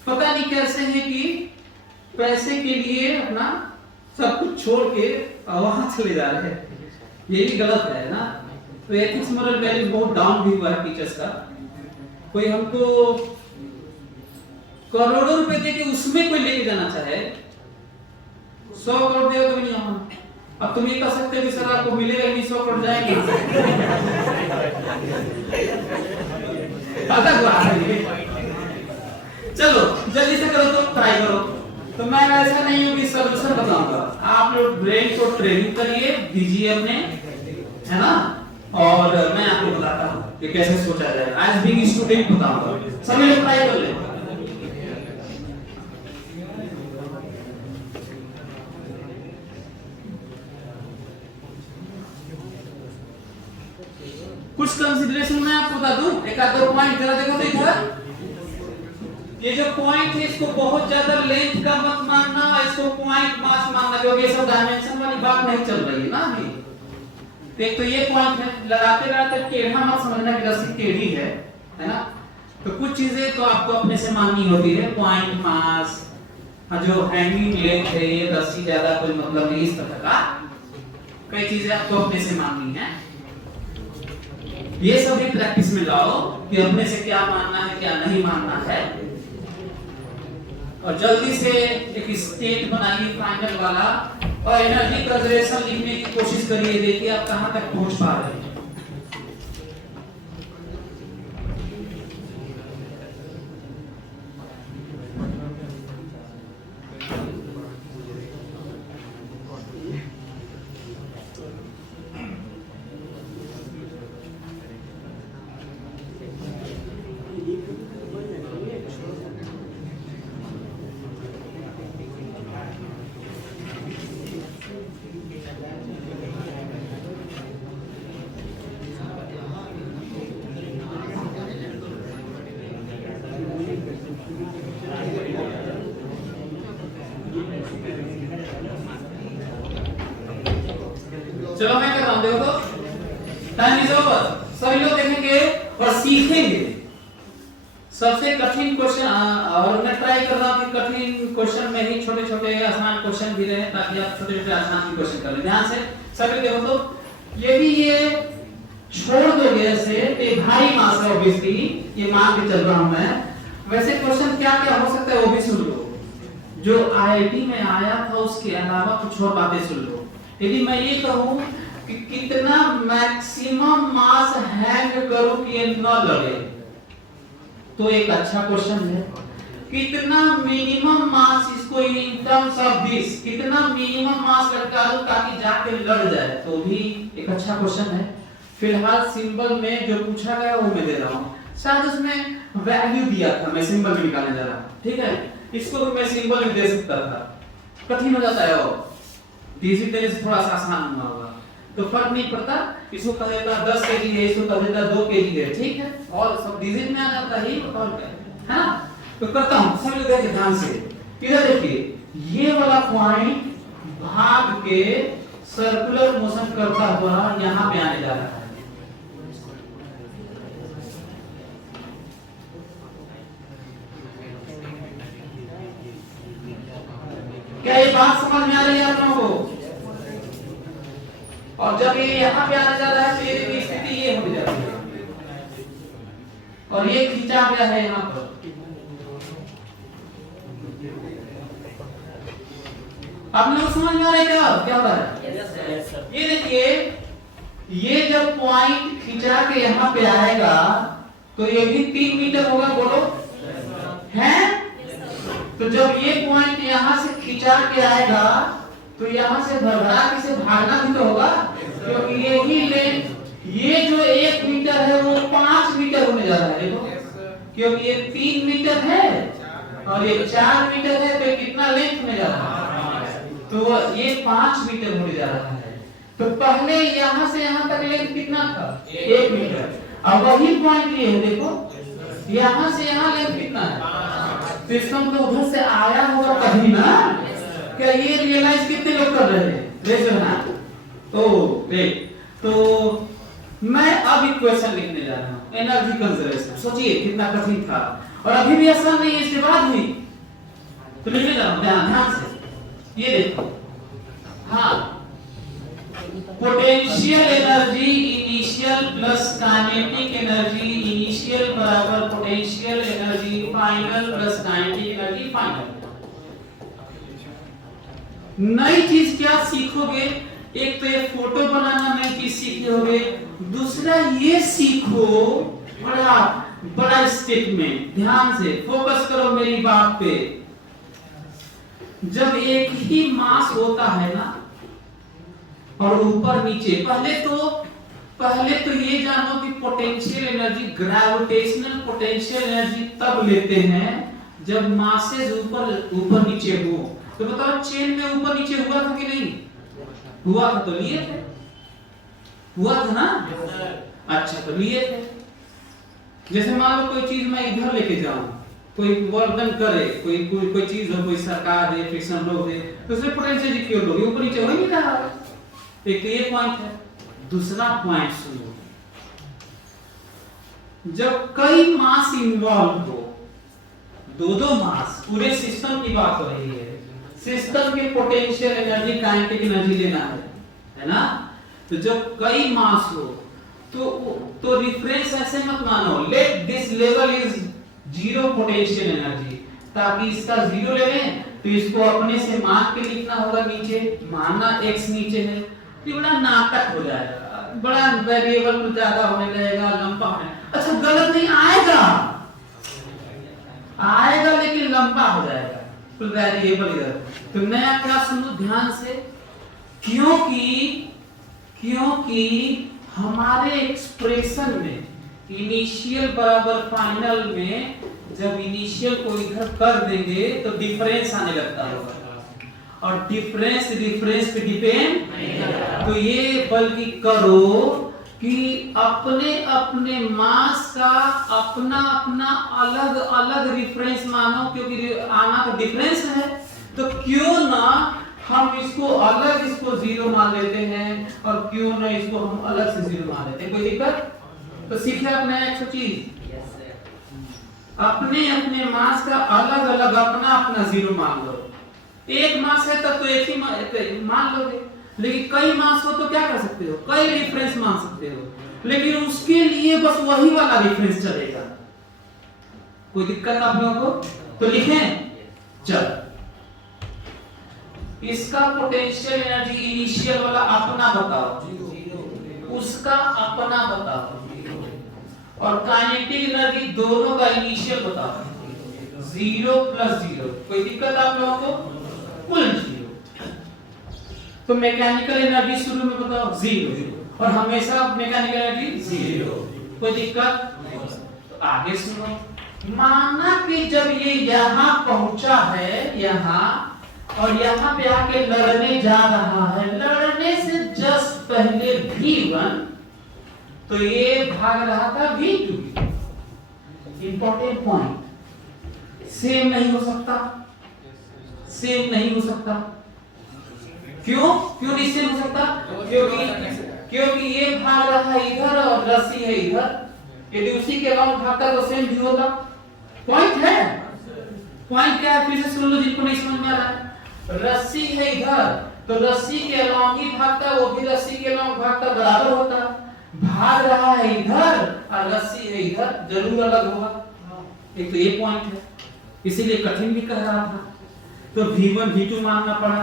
पता नहीं कैसे हैं कि पैसे के लिए अपना सब कुछ छोड़ के वहां चले जा रहे हैं, ये भी गलत है ना। तो एथिक्स मोरल वैल्यूज बहुत डाउन भी हुआ है टीचर्स का। कोई हमको करोड़ों रुपए दे के उसमें कोई लेके जाना चाहे, 100 करोड़ देगा तो भी नहीं आना। अब तुम ये कह सकते हो कि सर आपको मिलेगा नहीं, 100 करोड़ जाएंगे पता हुआ है। चलो जल्दी से करो, तो ट्राई करो। तो मैं ऐसा नहीं हूँ कि सॉल्यूशन बताऊंगा, आप लोग ब्रेन को ट्रेनिंग करिए, दीजिए अपने, है ना, और मैं आपको बताता हूँ कि कैसे सोचा जाए। आज भी स्टूडेंट बताऊंगा, सभी लोग ट्राई कर ले। कुछ कंसीडरेशन मैं आपको बता दूं, एक आध 2 पॉइंट जरा देखो तो इधर। ये जो पॉइंट है इसको बहुत ज्यादा लेंथ का मत मानना, इसको पॉइंट मास मानना, क्योंकि ये सब डायमेंशन वाली बात नहीं चल रही है ना अभी। देख तो ये पॉइंट है, लगाते लगाते टेढ़ा मत समझना कि रस्सी टेढ़ी है ना। तो कुछ चीजें तो आपको अपने से माननी होती है, पॉइंट मास, जो हैंगिंग लेंथ है, ये रस्सी ज्यादा कोई मतलब नहीं, इस तरह का कई चीजें आपको अपने से माननी है। ये सब भी प्रैक्टिस में लाओ कि अपने से क्या मानना है क्या नहीं मानना है, और जल्दी से एक स्टेट बनाइए फाइनल वाला और एनर्जी कंजर्वेशन लिखने की कोशिश करिए, देखिए आप कहां तक पहुंच पा रहे हैं। चलो मैं कर रहा हूं, देखो तो टाइम इज ओवर। सभी लोग देखेंगे और सीखेंगे। सबसे कठिन क्वेश्चन, और मैं ट्राई कर रहा हूं कि कठिन क्वेश्चन में ही छोटे छोटे आसान क्वेश्चन भी रहे, ताकि आप छोटे छोटे आसान भी क्वेश्चन कर लें। ध्यान से सभी देखो तो, यदि ये छोड़ दोगे ऐसे तो भारी मास है ऑब्वियसली, ये मान के चल रहा हूं मैं। वैसे क्वेश्चन क्या क्या हो सकता है वो भी सुन लो, जो आईआईटी में आया था उसके अलावा कुछ और बातें सुन लो। यदि मैं ये कहूं कि कितना मैक्सिमम मास हैंग करूं कि ये न लगे, तो एक अच्छा क्वेश्चन है। कितना मिनिमम मास इसको इन टर्म्स ऑफ दिस, कितना मिनिमम मास लटका दूं ताकि जाके लड़ जाए, तो भी एक अच्छा क्वेश्चन है। फिलहाल सिंबल में जो पूछा गया वो मैं दे रहा हूं, शायद उसमें वैल्यू दिया था, मैं सिंबल भी निकालने जा रहा हूं, ठीक है। इसको भी मैं सिंबल भी दे सकता था, कठिन हो जाता है वो, इसी तरह से थोड़ा सा आसान होगा, तो फर्क नहीं पड़ता। इसको कह देता 10 केजी है, इसको कह देता 2 केजी है, ठीक है, और सब डिजिट में आ जाता है, और क्या है ना। तो करता हूं, सब लोग देखिए ध्यान से, इधर देखिए, ये वाला पॉइंट भाग के सर्कुलर मोशन करता हुआ यहां पे आने जा रहा है। क्या ये बात समझ में आ रही है आप लोगों को? और जब ये यहाँ पे आने जा रहा है तो ये स्थिति ये हो जाती है, और ये खींचा गया है यहाँ पर। आप लोग समझ में आ रहे हैं क्या हो रहा है? ये देखिए, ये जब पॉइंट खींचा के यहाँ पे आएगा तो ये भी 3 मीटर होगा, बोलो है। तो जब ये पॉइंट यहाँ से खींचा के आएगा तो यहाँ से भरभरा के से भागना भी तो होगा, क्योंकि ये ही लेंथ, ये जो 1 मीटर है वो 5 मीटर होने जा रहा है, देखो, क्योंकि ये 3 मीटर है और ये 4 मीटर है, तो कितना लेंथ में जा रहा है, तो ये 5 मीटर होने जा रहा है। तो पहले यहाँ से यहाँ तक लेंथ कितना था? 1 मीटर। अब वही पॉइंट ये है, देखो यहाँ से यहाँ लेंथ कितना है, सिस्टम तो उधर से आया होगा कहीं ना। क्या ये रियलाइज कितने लोग कर रहे हैं? रेज ना। तो देख, तो मैं अब इक्वेशन लिखने जा रहा हूं, एनर्जी कंजर्वेशन। सोचिए कितना कठिन था, और अभी भी आसान नहीं है, इसके बाद हुई। तो लिखने जा रहा हूं, ध्यान से ये देखो। हाँ, potential energy initial plus kinetic energy initial बराबर potential energy final plus kinetic energy final. नई चीज क्या सीखोगे? एक तो ये फोटो बनाना नई चीज सीखोगे, दूसरा ये सीखो, बड़ा बड़ा स्टेटमेंट, ध्यान से फोकस करो मेरी बात पे। जब एक ही मास होता है ना, और ऊपर नीचे, पहले तो ये जानो कि potential energy, gravitational potential energy तब लेते हैं जब मासेस ऊपर नीचे हो। तो बताओ चेन में ऊपर नीचे हुआ था कि नहीं हुआ था? तो लिए थे, हुआ था ना। अच्छा, तो लिए थे। जैसे मान लो कोई चीज मैं इधर लेके जाऊं, कोई वर्धन करे, कोई चीज हो, कोई सरकार दे, फ्रिक्शन लोग दे, तो उसमें पोटेंशियल क्यों लोगे? ऊपर नीचे हो ही नहीं रहा। एक तो ये पॉइंट है। दूसरा पॉइंट सुनो, जब कई मास इन्वॉल्व हो, दो मास, पूरे सिस्टम की बात हो रही है, सिस्टम के पोटेंशियल एनर्जी काइनेटिक एनर्जी लेना है ना। तो जब कई मास हो तो रिफरेंस ऐसे मत मानो, let this level is zero potential energy, ताकि इसका जीरो ले लें तो इसको अपने से मान के लिखना होगा नीचे, मानना x नीचे है, तो बड़ा नाटक हो जाएगा, बड़ा वेरिएबल कुछ ज्यादा होने लगेगा, लंबा होने। अच्छा गलत नहीं आएगा, आएगा लेकिन लंबा हो जाएगा तो वेरिएबल इधर। तो नया क्लास सुनो ध्यान से, क्योंकि हमारे एक्सप्रेशन में इनिशियल बराबर फाइनल में जब इनिशियल को इधर कर देंगे तो डिफरेंस आने लगता होगा, और डिफरेंस रिफरेंस पे डिपेंड नहीं करता। तो ये बल्कि करो कि अपने अपने मास का अपना अपना अलग अलग रिफरेंस मानो, क्योंकि आना तो डिफरेंस है, तो क्यों ना हम इसको अलग इसको जीरो मान लेते हैं और क्यों ना इसको हम अलग से जीरो मान लेते हैं, कोई दिक्कत? तो सीखे आपने एक चीज, अपने अपने मास का अलग अलग अपना अपना जीरो मान लो। एक मास है तब तो एक ही मान लोगे, लेकिन कई मास हो तो क्या कर सकते हो, कई रेफरेंस मान सकते हो, लेकिन उसके लिए बस वही वाला रेफरेंस चलेगा। कोई दिक्कत आप लोगों को? तो लिखें, चल इसका पोटेंशियल एनर्जी इनिशियल वाला अपना बताओ, उसका अपना बताओ, और काइनेटिक एनर्जी दोनों का इनिशियल बताओ, 0 + 0। कोई दिक्कत आप लोगों को? कुल 0। तो मैकेनिकल एनर्जी शुरू में बताओ 0, और हमेशा मैकेनिकल एनर्जी 0। कोई दिक्कत? तो आगे सुनो, माना कि जब ये यहां पहुंचा है, यहां, और यहाँ पे आके लड़ने जा रहा है, लड़ने से जस्ट पहले V1, तो ये भाग रहा था V2। इंपॉर्टेंट पॉइंट, सेम नहीं हो सकता, सेम नहीं हो सकता। क्यों नहीं सेम हो सकता? क्योंकि ये भाग रहा है इधर और रस्सी है इधर, यदि उसी के अलावा भागता तो सेम भी होता। पॉइंट है, पॉइंट क्या है फिर से सुन लो जिनको नहीं समझ में आ रहा है। रस्सी है इधर, तो रस्सी के अलॉन्ग ही भागता, वो भी रस्सी के अलॉन्ग भागता, बराबर होता। भाग रहा है इधर और रस्सी है इधर, जरूर अलग होगा। एक तो ये पॉइंट है, इसीलिए कठिन भी कह रहा था। तो V1 V2 मानना पड़ा।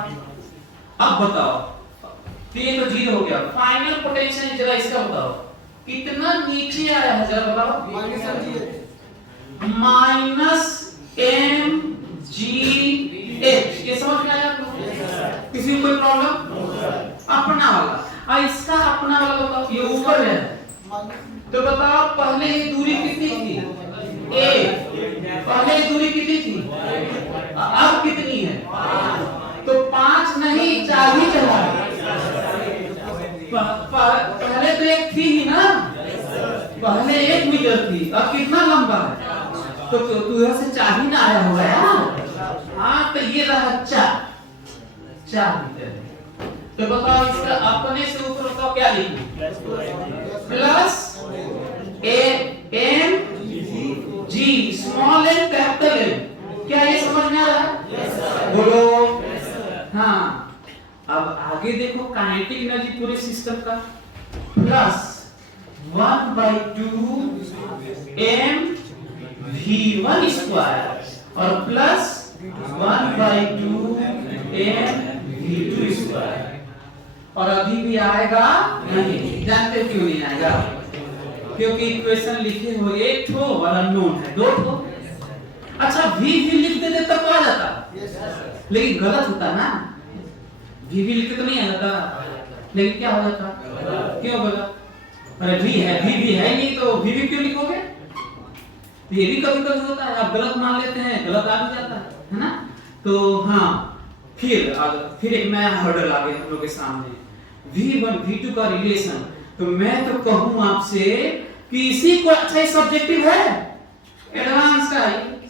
अब बताओ, तो ये तो 0 हो गया। फाइनल पोटेंशियल जरा इसका बताओ कितना नीचे आया है, जरा बताओ। -mgh, ये समझ में आया आपको? किसी को कोई प्रॉब्लम? अपना वाला, और इसका अपना वाला बताओ, ये ऊपर है, तो बताओ पहले ये दूरी कितनी थी? a, पहले ये दूरी कितनी थी? अब कितनी है? तो 5 नहीं 4 ही चला। पहले तो 1 थी ही ना, पहले 1 मीटर थी, अब कितना लंबा है? तो इधर से 4 ही ना आया होगा यार। हाँ, तो ये रहा 4 मीटर। तो बताओ इसका अपने से ऊपर बताओ क्या लिखूं? Plus m g, small m capital M। क्या ये समझ में आ रहा है? बोलो। हाँ, अब आगे देखो काइनेटिक एनर्जी पूरे सिस्टम का, प्लस 1/2 m v1 स्क्वायर और प्लस 1/2 m v2 स्क्वायर। और अभी भी आएगा नहीं, जानते क्यों नहीं आएगा? क्योंकि इक्वेशन लिखे हो एक ठो और अननोन है 2 ठो। अच्छा v भी लिख देते तब तो आ जाता, लेकिन गलत होता ना, v भी लिखे तो नहीं आ जाता, लेकिन क्या हो जाता? क्यों गलत? अरे v भी है नहीं तो v भी क्यों लिखोगे? तो ये भी कभी कभी होता है, आप गलत मान लेते हैं, गलत आ भी जाता है ना। तो हाँ, फिर एक नया हर्डल आ गया हम लोग के सामने, V1 V2 का रिलेशन। तो मैं तो कहूं आपसे कि इसी को अच्छा सब्जेक्टिव है, एडवांस का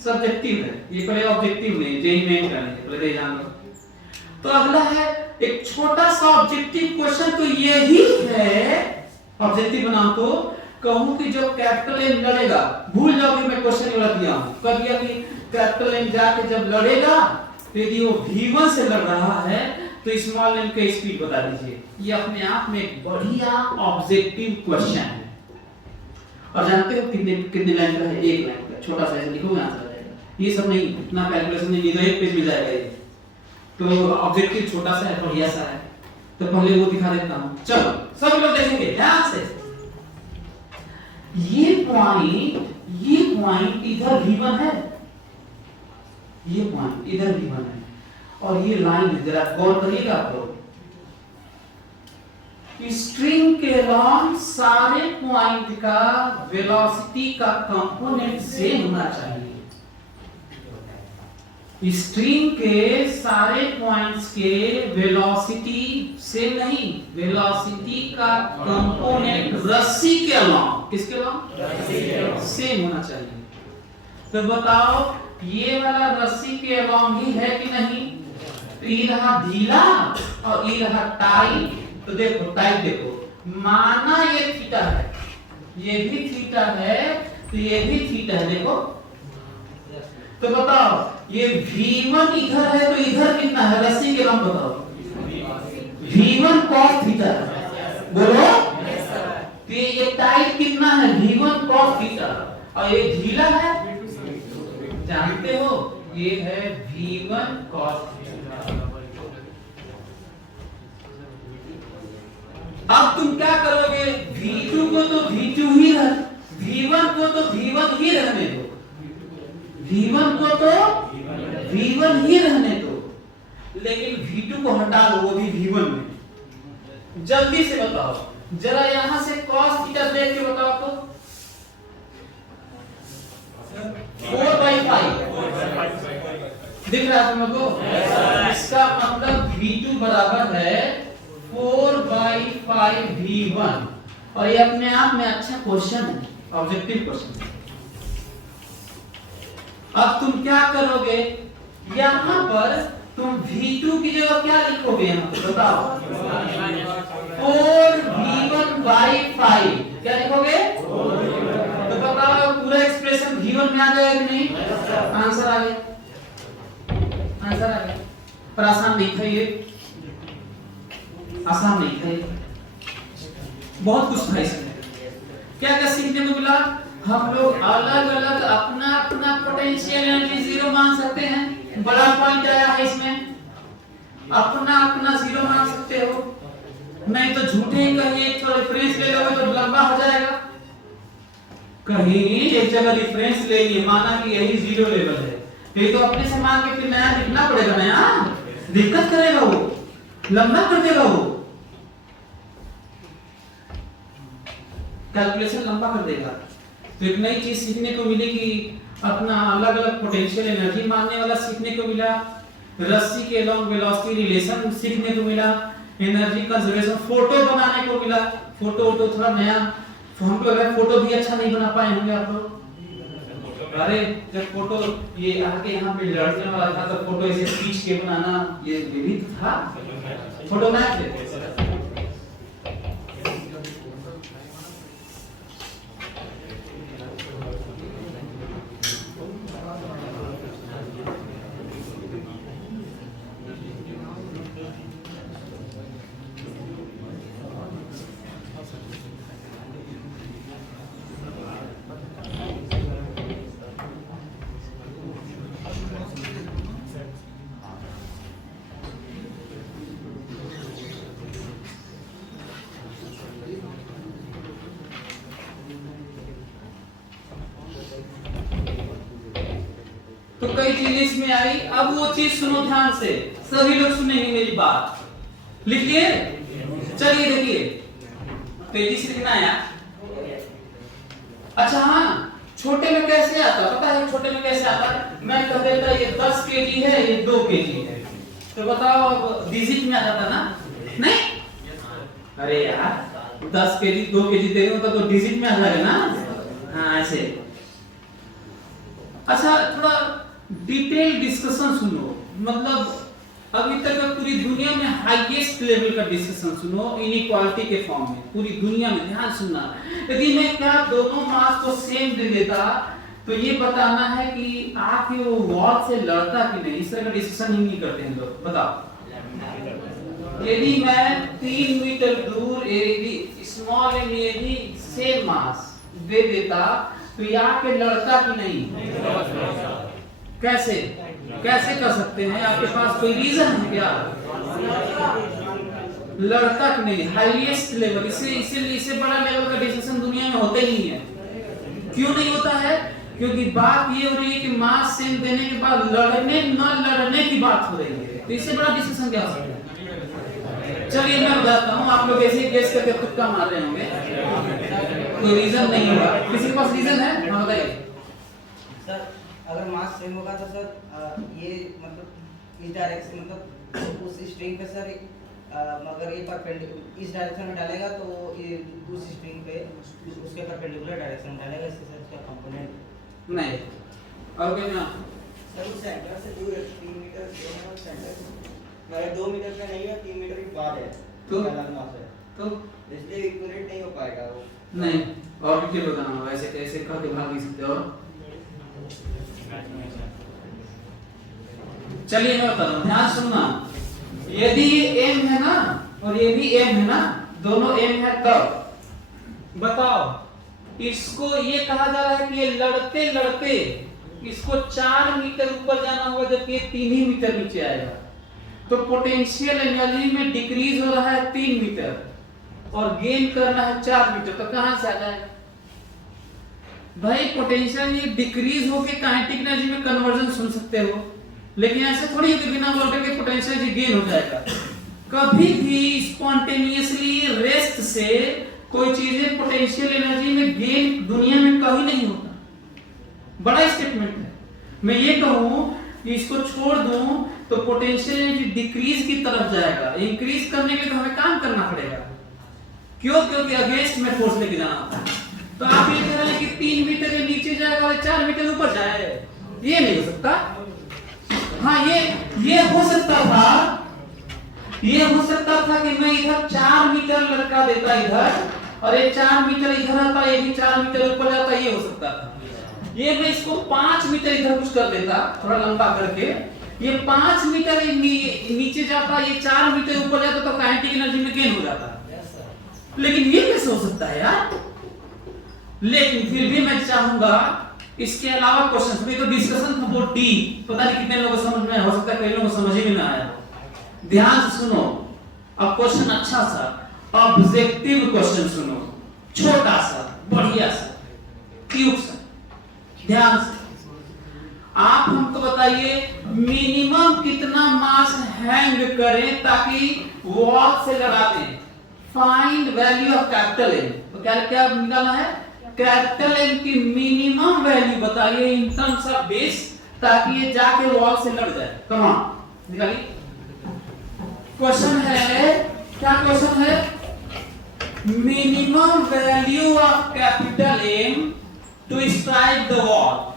सब्जेक्टिव है, ये पहले ऑब्जेक्टिव नहीं, जेई में करने पहले जान लो। तो अगला है एक छोटा सा ऑब्जेक्टिव क्वेश्चन, तो यही है ऑब्जेक्टिव बनाओ। तो कहूं कि जब कैपिटल एम लड़ेगा, भूल जाओगे मैं क्वेश्चन वाला दिया हूं, कह दिया कि कैपिटल एम जाके जब लड़ेगा, तो यदि वो V1 से लड़ रहा है तो स्मॉल एम का स्पीड बता दीजिए। ये अपने आप में एक बढ़िया ऑब्जेक्टिव क्वेश्चन है। और जानते हो कितने लाइन का है? 1 लाइन का, छोटा सा लिखोगे आंसर आ जाएगा। ये सब नहीं, इतना कैलकुलेशन नहीं, तो 1 पेज में जाएगा ये। तो ऑब्जेक्टिव छोटा सा है, बढ़िया सा है, तो पहले वो दिखा देता हूं। चलो सब लोग देखेंगे ध्यान से। ये पॉइंट इधर V1 है, ये पॉइंट इधर V1 है, और ये लाइन जरा गौर करिएगा आप लोग। स्ट्रिंग के लॉन्ग सारे पॉइंट का वेलोसिटी का कंपोनेंट सेम होना चाहिए। स्ट्रिंग के सारे पॉइंट्स के वेलोसिटी सेम नहीं, वेलोसिटी का कंपोनेंट रस्सी के लॉन्ग, किसके लॉन्ग सेम होना चाहिए। तो बताओ ये वाला रस्सी के लॉन्ग ही है कि नहीं? तो ये रहा ढीला और ये रहा टाइट। तो देखो टाइट, देखो माना ये थीटा है, ये भी थीटा है, तो ये भी थीटा है, देखो। तो बताओ ये V1 इधर है, तो इधर कितना है रस्सी के लंब? बताओ V1 cos थीटा है, बोलो। तो ये टाइट कितना है? V1 cos थीटा, और ये ढीला है, जानते हो ये है V1 cos थीटा। अब तुम क्या करोगे? V2 को तो V2 ही रह, V1 को तो V1 ही रहने दो, V1 को तो V1 ही रहने दो, लेकिन V2 को हटा दो, वो भी V1 में। जल्दी से बताओ, जरा यहां से cos थीटा देख के बताओ तो 4/5 दिख रहा है तुमको? इसका मतलब V2 बराबर है 4/5 V1, और ये अपने आप में अच्छा क्वेश्चन है, ऑब्जेक्टिव क्वेश्चन। अब तुम क्या करोगे? यहां पर तुम V2 की जगह क्या लिखोगे? यहां पर बताओ 4V1/5 क्या लिखोगे? तो बताओ पूरा एक्सप्रेशन V1 में आ जाएगा कि नहीं? आंसर आ गया, आंसर आ गया। पर आसान नहीं था ये, आसान नहीं था ये, बहुत कुछ था इसमें। क्या क्या सीखने को मिला? हम लोग अलग अलग अपना अपना पोटेंशियल एनर्जी जीरो मान सकते हैं। बड़ा पॉइंट आया है इसमें, अपना अपना जीरो मान सकते हो। नहीं तो झूठे ही कहीं एक रेफरेंस ले लोगे तो लंबा हो जाएगा। कहीं एक जगह रेफरेंस ले लिए, माना कि यही जीरो लेवल है, फिर तो अपने से मान के फिर नया लिखना पड़ेगा, नया दिक्कत करेगा, वो लंबा कर देगा, वो कैलकुलेशन लंबा कर देगा। तो एक नई चीज सीखने को मिली कि अपना अलग अलग पोटेंशियल एनर्जी मानने वाला सीखने को मिला, रस्सी के लॉन्ग वेलोसिटी रिलेशन सीखने को मिला, एनर्जी कंजर्वेशन, फोटो बनाने को मिला। फोटो थोड़ा नया, हम लोग फोटो भी अच्छा नहीं बना पाए होंगे आप लोग। अरे जब फोटो ये आके यहाँ पे लड़ने वाला था तो फोटो ऐसे खींच के बनाना ये भी था, फोटो मैच है। तो कई चीजें इसमें आई। अब वो चीज सुनो ध्यान से, सभी लोग सुनेंगे मेरी बात। लिखिए, चलिए देखिए, तेजी से लिखना है। अच्छा हाँ, छोटे में कैसे आता पता है? छोटे में कैसे आता है? मैं कह देता ये 10 केजी है, ये 2 केजी है, तो बताओ अब डिजिट में आ जाता ना? नहीं, अरे यार 10 केजी 2 केजी देगा तो डिजिट में आ जाएगा ना? हाँ ऐसे। अच्छा थोड़ा डिटेल डिस्कशन सुनो, मतलब अभी तक पूरी दुनिया में हाईएस्ट लेवल का डिस्कशन सुनो इनइक्वालिटी के फॉर्म में, पूरी दुनिया में ध्यान सुनना। यदि मैं क्या दोनों मास को सेम दे देता तो ये बताना है कि आके वो वॉल से लड़ता कि नहीं, इस तरह का डिस्कशन ही नहीं करते हैं लोग। बताओ यदि मैं 3 मीटर दूर यदि स्मॉल एम यदि सेम मास दे देता तो यहाँ पे लड़ता कि नहीं? कैसे कैसे कर सकते हैं? आपके पास कोई रीजन है क्या? लड़का की नहीं, हाईएस्ट लेवल, इससे बड़ा लेवल का डिसीजन दुनिया में होता ही नहीं है। क्यों नहीं होता है? क्योंकि बात ये हो रही है कि मास सेल देने के बाद लड़ने न लड़ने की बात हो रही है, तो इससे बड़ा डिसीजन क्या हो सकता है? चलिए मैं बताता हूँ, आप लोग ऐसे ही गेस करके तुक्का मार रहे होंगे, कोई रीजन नहीं होगा। किसी के पास रीजन है? हाँ बताइए सर। अगर मास सेम होगा तो सर ये मतलब इस डायरेक्शन मतलब उस स्ट्रिंग पे सर मगर ये परपेंडिकुलर इस डायरेक्शन में डालेगा तो ये उस स्ट्रिंग पे उसके परपेंडिकुलर डायरेक्शन में डालेगा, इससे सर उसका कंपोनेंट नहीं। और कोई ना? सर उस सेंटर से दूर है 3 मीटर जो है वो सेंटर से मगर 2 मीटर पे नहीं है, 3 मीटर की बात है तो अलग मास है, तो इसलिए इक्विवेलेंट नहीं हो पाएगा वो। नहीं। और भी क्या बताना, वैसे कैसे करके भाग नहीं सकते हो? चलिए मैं बता रहा हूं, ध्यान सुनना। यदि ये m है ना और ये भी m है ना, दोनों m है, तब बताओ इसको ये कहा जा रहा है कि ये लड़ते लड़ते इसको 4 मीटर ऊपर जाना होगा जबकि ये 3 ही मीटर नीचे आएगा, तो पोटेंशियल एनर्जी में डिक्रीज हो रहा है 3 मीटर और गेन करना है 4 मीटर, तो कहां से आ जाएगा भाई? पोटेंशियल ये डिक्रीज होके काइनेटिक एनर्जी में कन्वर्जन सुन सकते हो, लेकिन ऐसे थोड़ी है कि बिना वोल्टेज के पोटेंशियल गेन हो जाएगा। कभी भी स्पॉन्टेनियसली रेस्ट से कोई चीजें पोटेंशियल एनर्जी में गेन दुनिया में कभी नहीं होता। बड़ा स्टेटमेंट है। मैं ये कहूं कि इसको छोड़ दूं तो पोटेंशियल एनर्जी डिक्रीज की तरफ जाएगा, इंक्रीज करने के लिए तो हमें काम करना पड़ेगा। क्यों? क्योंकि अगेंस्ट में फोर्स लेके जाना होता है। तो आप ये कह रहे हैं कि 3 मीटर के नीचे जाएगा और 4 मीटर ऊपर जाए, ये नहीं हो सकता। हाँ ये हो सकता था, ये हो सकता था कि मैं इधर 4 मीटर लटका देता इधर और ये 4 मीटर इधर आता, ये भी 4 मीटर ऊपर जाता, ये हो सकता था। ये मैं इसको 5 मीटर इधर कुछ कर देता, थोड़ा लंबा करके, ये 5 मीटर नीचे जाता, ये 4 मीटर ऊपर जाता, तो काइनेटिक एनर्जी में गेन हो जाता। लेकिन ये कैसे हो सकता है यार? लेकिन फिर भी मैं चाहूंगा इसके अलावा क्वेश्चन में, तो डिस्कशन था बहुत डीप, पता नहीं कितने लोगों को समझ में, हो सकता है कई लोगों को समझ ही ना आया। ध्यान से सुनो, अब क्वेश्चन अच्छा सा ऑब्जेक्टिव क्वेश्चन सुनो, छोटा सा बढ़िया सा क्यूब सा, ध्यान से। आप हमको बताइए मिनिमम कितना मास हैंग करें ताकि वॉल से लगा दें? Find value of capital M. तो क्या क्या निकालना है? कैपिटल एम की मिनिमम वैल्यू बताइए इन टर्म्स ऑफ बेस, ताकि ये जाके वॉल से लग जाए। कम ऑन निकालिए। क्वेश्चन है, क्या क्वेश्चन है? Minimum value of capital M to strike the wall.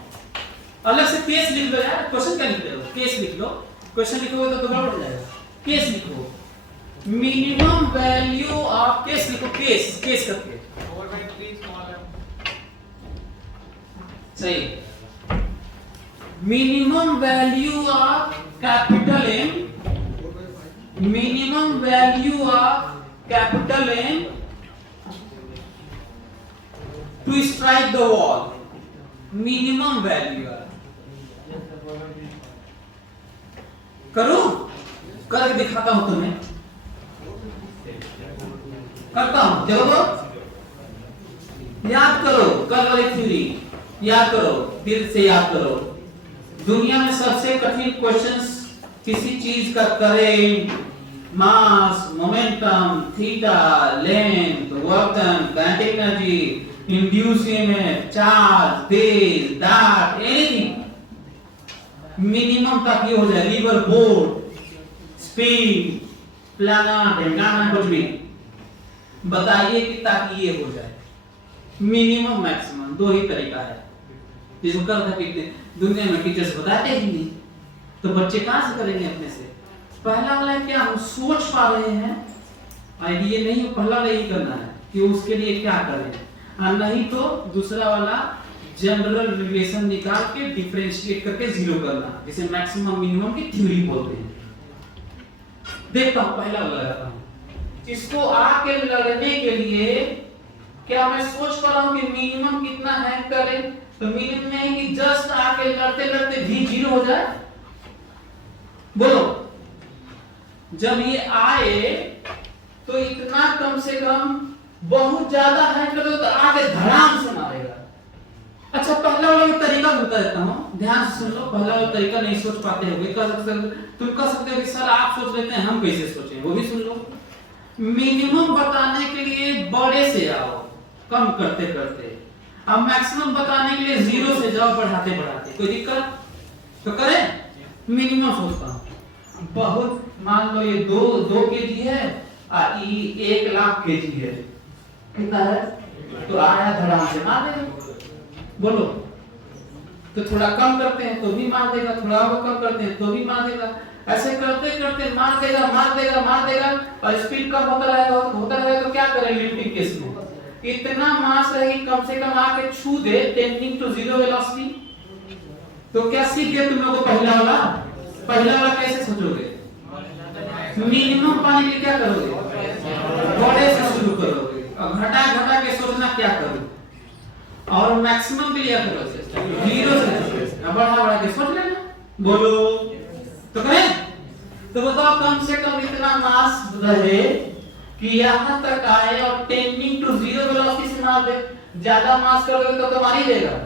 अलग से केस लिख लो यार, क्वेश्चन क्या लिख रहे हो? केस लिख लो। क्वेश्चन लिखोगे तो गड़बड़ हो जाएगा। केस लिखो, मिनिमम वैल्यू ऑफ, केस लिखो, केस केस करके सही। Minimum value of capital M, minimum value of capital M to strike the wall, minimum value. करूं? करके दिखाता हूं तुम्हें, करता हूं, चलो याद करो कल वाली थ्योरी, याद करो, फिर से याद करो। दुनिया में सबसे कठिन क्वेश्चंस किसी चीज का current, mass, momentum, theta, length, work done, kinetic energy, induce EMF, charge, phase, dart, anything minimum तक ये हो जाए। रिवर बोर्ड, स्पीड, प्लानट, एंगाना, कुछ भी बताइए कि ताकि ये हो जाए। मिनिमम मैक्सिमम दो ही तरीका है जिसको कर सकते दुनिया में टीचर्स बताते ही नहीं, तो बच्चे कहां से करेंगे अपने से? पहला वाला क्या हम सोच पा रहे हैं? आइडिया नहीं, पहला वाला यही करना है कि उसके लिए क्या करें, और नहीं तो दूसरा वाला जनरल रिलेशन निकाल के डिफरेंशिएट करके जीरो करना, जिसे मैक्सिमम मिनिमम की थ्योरी बोलते हैं। देखता हूं, पहला वाला लगाता हूं। इसको आके लड़ने के लिए क्या मैं सोच पा रहा हूं कि मिनिमम कितना हैंग करें? तो मिनिमम में है कि जस्ट आके लड़ते लड़ते भी 0 हो जाए। बोलो जब ये आए तो इतना कम से कम बहुत ज्यादा है तो आगे धड़ाम से मारेगा। अच्छा पहला वाला तरीका बता देता हूँ, ध्यान से सुन लो। पहला वाला तरीका नहीं सोच पाते हो, तुम कह सकते हो कि सर आप सोच लेते हैं, हम कैसे सोचें, वो भी सुन लो। मिनिमम बताने के लिए बड़े से आओ कम करते करते, अब मैक्सिमम बताने के लिए 0 से जाओ बढ़ाते बढ़ाते। कोई दिक्कत तो करें। मिनिमम सोचता हूँ बहुत, मान लो ये 2 kg है और ये 1 लाख kg है, कितना है तो आया धड़ाम से मार देगा। बोलो तो थोड़ा कम करते हैं तो भी मार देगा, थोड़ा और कम करते हैं तो भी मार देगा। ऐसे करते करते मार देगा मार देगा मार देगा, और स्पीड कम होता रहेगा तो क्या करें लिफ्टिंग केस में, इतना मास रही कम से कम आके छू दे टेंडिंग टू 0 वेलोसिटी। तो क्या सीख गए तुम लोगों को पहला वाला कैसे सोचोगे? मिनिमम पाने के लिए क्या करोगे? बड़े से शुरू करोगे और घटा घटा के सोचना क्या करोगे, और मैक्सिमम के लिए करोगे 0 से बढ़ा बढ़ा के सोच लेना। बोलो तो करें। तो बताओ कम से कम इतना मास रहे कि यहां तक आए और टेंडिंग टू 0 वेलोसिटी से मार दे। ज्यादा मास करोगे तो मार ही देगा।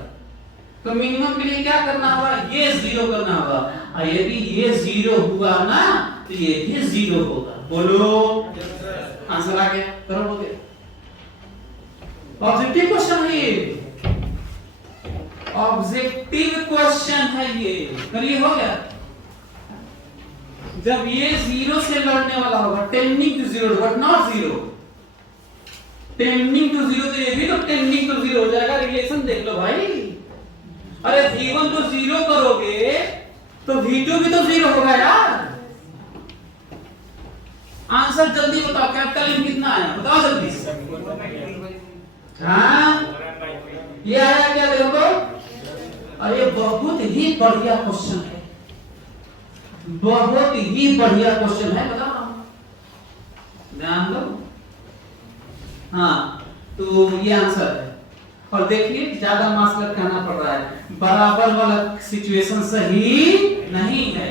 तो मिनिमम के लिए क्या करना होगा? ये 0 करना होगा, और यदि ये 0 हुआ ना तो ये भी 0 होगा। बोलो आंसर आ गया, करो हो गया। ऑब्जेक्टिव क्वेश्चन है ये, ऑब्जेक्टिव क्वेश्चन है ये, करिए हो गया। जब ये 0 से लड़ने वाला होगा tending to 0 but not 0, tending to 0 तो ये भी तो टेंडिंग टू 0 हो जाएगा। रिलेशन देख लो भाई, अरे V1 को 0 करोगे तो V2 भी तो 0 होगा यार। आंसर जल्दी बताओ, कैपिटल M कितना आया बताओ जल्दी। हाँ ये आया क्या देखो, और ये बहुत ही बढ़िया क्वेश्चन है, बहुत ही बढ़िया क्वेश्चन है, बताओ ध्यान दो। हाँ तो ये आंसर है। और देखिए ज्यादा मास लटकाना पड़ रहा है, बराबर वाला सिचुएशन सही नहीं है।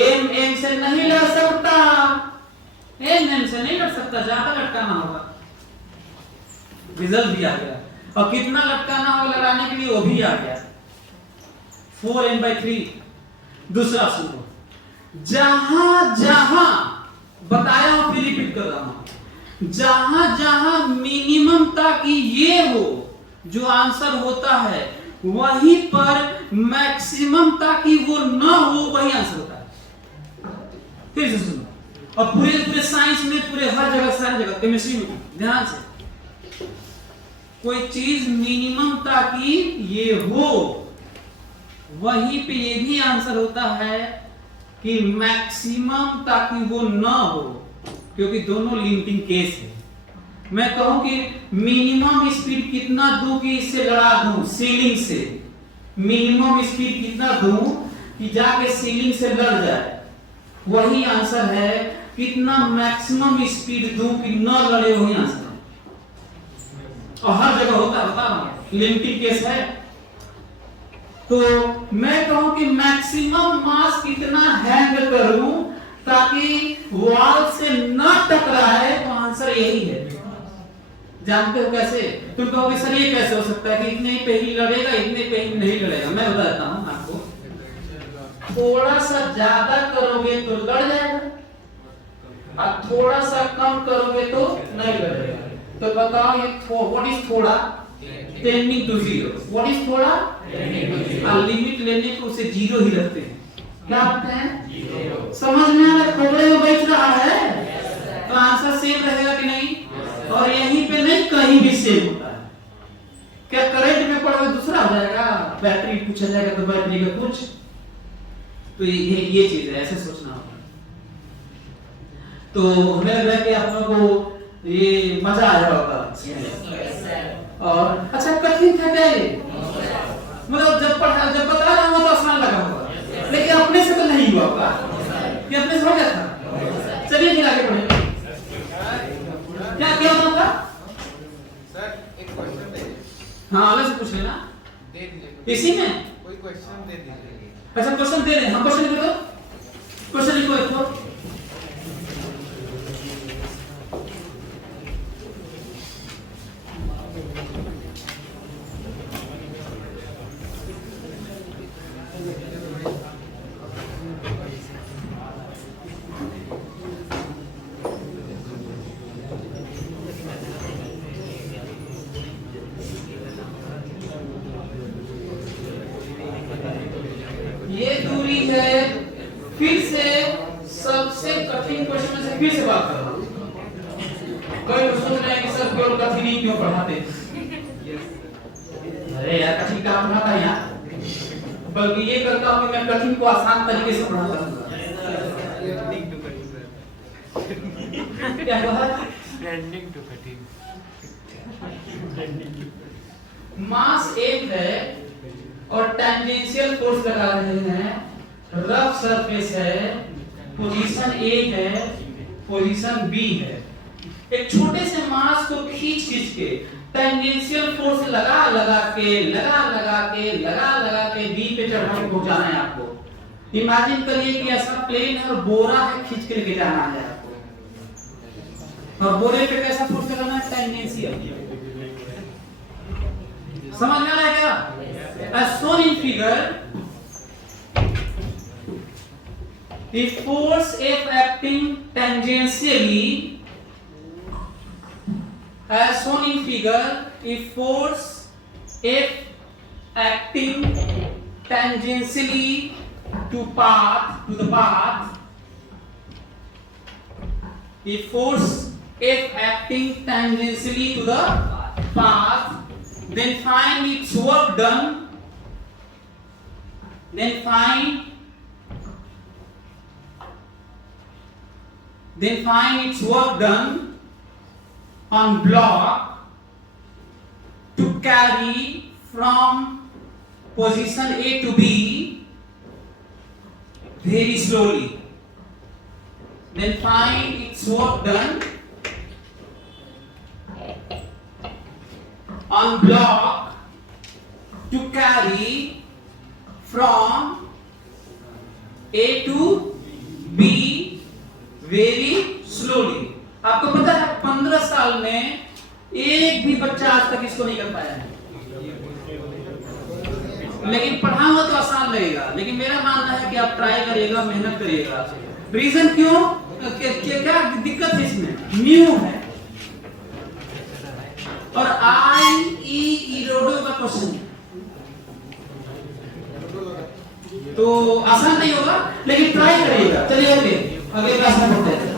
एम एम से नहीं लड़ सकता, एम एम से नहीं लड़ सकता, ज्यादा लटकाना होगा। रिजल्ट भी आ गया, और कितना लटकाना होगा लड़ाने के लिए वो भी आ गया, 4n/3। दूसरा सुनो, जहां जहां बताया हूं फिर रिपीट कर रहा हूं, जहां जहां मिनिमम ताकि ये हो जो आंसर होता है, वहीं पर मैक्सिमम ताकि वो ना हो वही आंसर होता है। फिर से सुनो, और पूरे साइंस में, पूरे हर जगह, सारी जगह, केमिस्ट्री में ध्यान से, कोई चीज मिनिमम ताकि ये हो वहीं पे ये भी आंसर होता है कि मैक्सिमम ताकि वो ना हो, क्योंकि दोनों लिमिटिंग केस है। मैं कहूं कि मिनिमम स्पीड कितना दूं कि इससे लड़ा दूं सीलिंग से, मिनिमम स्पीड कितना दूं कि जाके सीलिंग से लड़ जाए, वही आंसर है। कितना मैक्सिमम स्पीड दूं कि न लड़े, वही आंसर है। और हर जगह होता है, बता रहा हूं लिमिटिंग केस है। तो मैं कहूं कि मैक्सिमम मास कितना हैंडल करूं ताकि वॉल से न टकराए, तो आंसर यही है। जानते हो कैसे? तुम कहोगे सर ये कैसे हो सकता है कि इतने ही पे ही लड़ेगा, इतने पे ही नहीं लड़ेगा। मैं बता देता हूं आपको, थोड़ा सा ज्यादा करोगे तो लड़ जाएगा, और थोड़ा सा कम करोगे तो नहीं लड़ेगा। तो बताओ ये व्हाट इज थोड़ा? Tending to 0। व्हाट इज थोड़ा? और लिमिट लेने को उसे 0 ही रखते हैं। क्या रखते हैं? 0। समझ में आ रहा है? खोपड़े में बैठ रहा है तो आंसर सेम रहेगा कि नहीं? और यहीं पे नहीं, कहीं भी सेम होता है। क्या करंट में पढ़ोगे दूसरा हो जाएगा, बैटरी पूछा जाएगा तो बैटरी का कुछ। तो ये चीज है, ऐसे सोचना होगा। तो हमें लग रहा है कि आप लोगों को ये मजा आया होगा। और अच्छा कठिन था क्या ये? मतलब जब बता रहा हूँ तो आसान लगा होगा, लेकिन अपने से तो नहीं हुआ होगा। कि अपने से हो गया था? चलिए फिर आगे बढ़े। क्या होता था? सर एक क्वेश्चन है। हाँ अलग से पूछ लेना। देख लीजिए इसी में कोई क्वेश्चन दे दीजिए। अच्छा क्वेश्चन दे रहे हैं, हम क्वेश्चन लिखो, क्वेश्चन लिखो एक तो। ये दूरी है, फिर से सबसे कठिन क्वेश्चन में से फिर से बात कर रहा हूं। कई लोग सोच रहे हैं कि सर केवल कठिन ही क्यों पढ़ाते, अरे यार कठिन क्या पढ़ाता है यार, बल्कि ये करता हूं कि मैं कठिन को आसान तरीके से पढ़ाता हूं। क्या हुआ? Trending to cutting. मास 1 है और टेंजेंशियल फोर्स लगा रहे हैं, रफ सरफेस है, पोजीशन A है, पोजीशन B है। एक छोटे से मास को खींच के टेंजेंशियल फोर्स लगा के B पे चढ़ा के पहुंचाना है आपको। इमेजिन करिए कि ऐसा प्लेन है और बोरा है, खींच के लेके जाना है आपको, और बोरे पे कैसा फोर्स लगाना है? टेंजेंशियल। समझ में आ रहा है क्या? As shown in figure, the force F acting tangentially, as shown in figure, if force F acting tangentially to the path, if force F acting tangentially to the path, then find its work done. Then find its work done on block to carry from position A to B very slowly. Then find its work done on block to carry from A to B very slowly. आपको पता है 15 साल में एक भी बच्चा आज तक इसको नहीं कर पाया है, लेकिन पढ़ा हुआ तो आसान लगेगा, लेकिन मेरा मानना है कि आप ट्राई करिएगा, मेहनत करिएगा। रीजन क्यों? क्या दिक्कत है इसमें? म्यू है और इरोडो का क्वेश्चन, तो आसान नहीं होगा, लेकिन ट्राई करिएगा। चलिए ओके, अगले क्लास में पढ़ते हैं।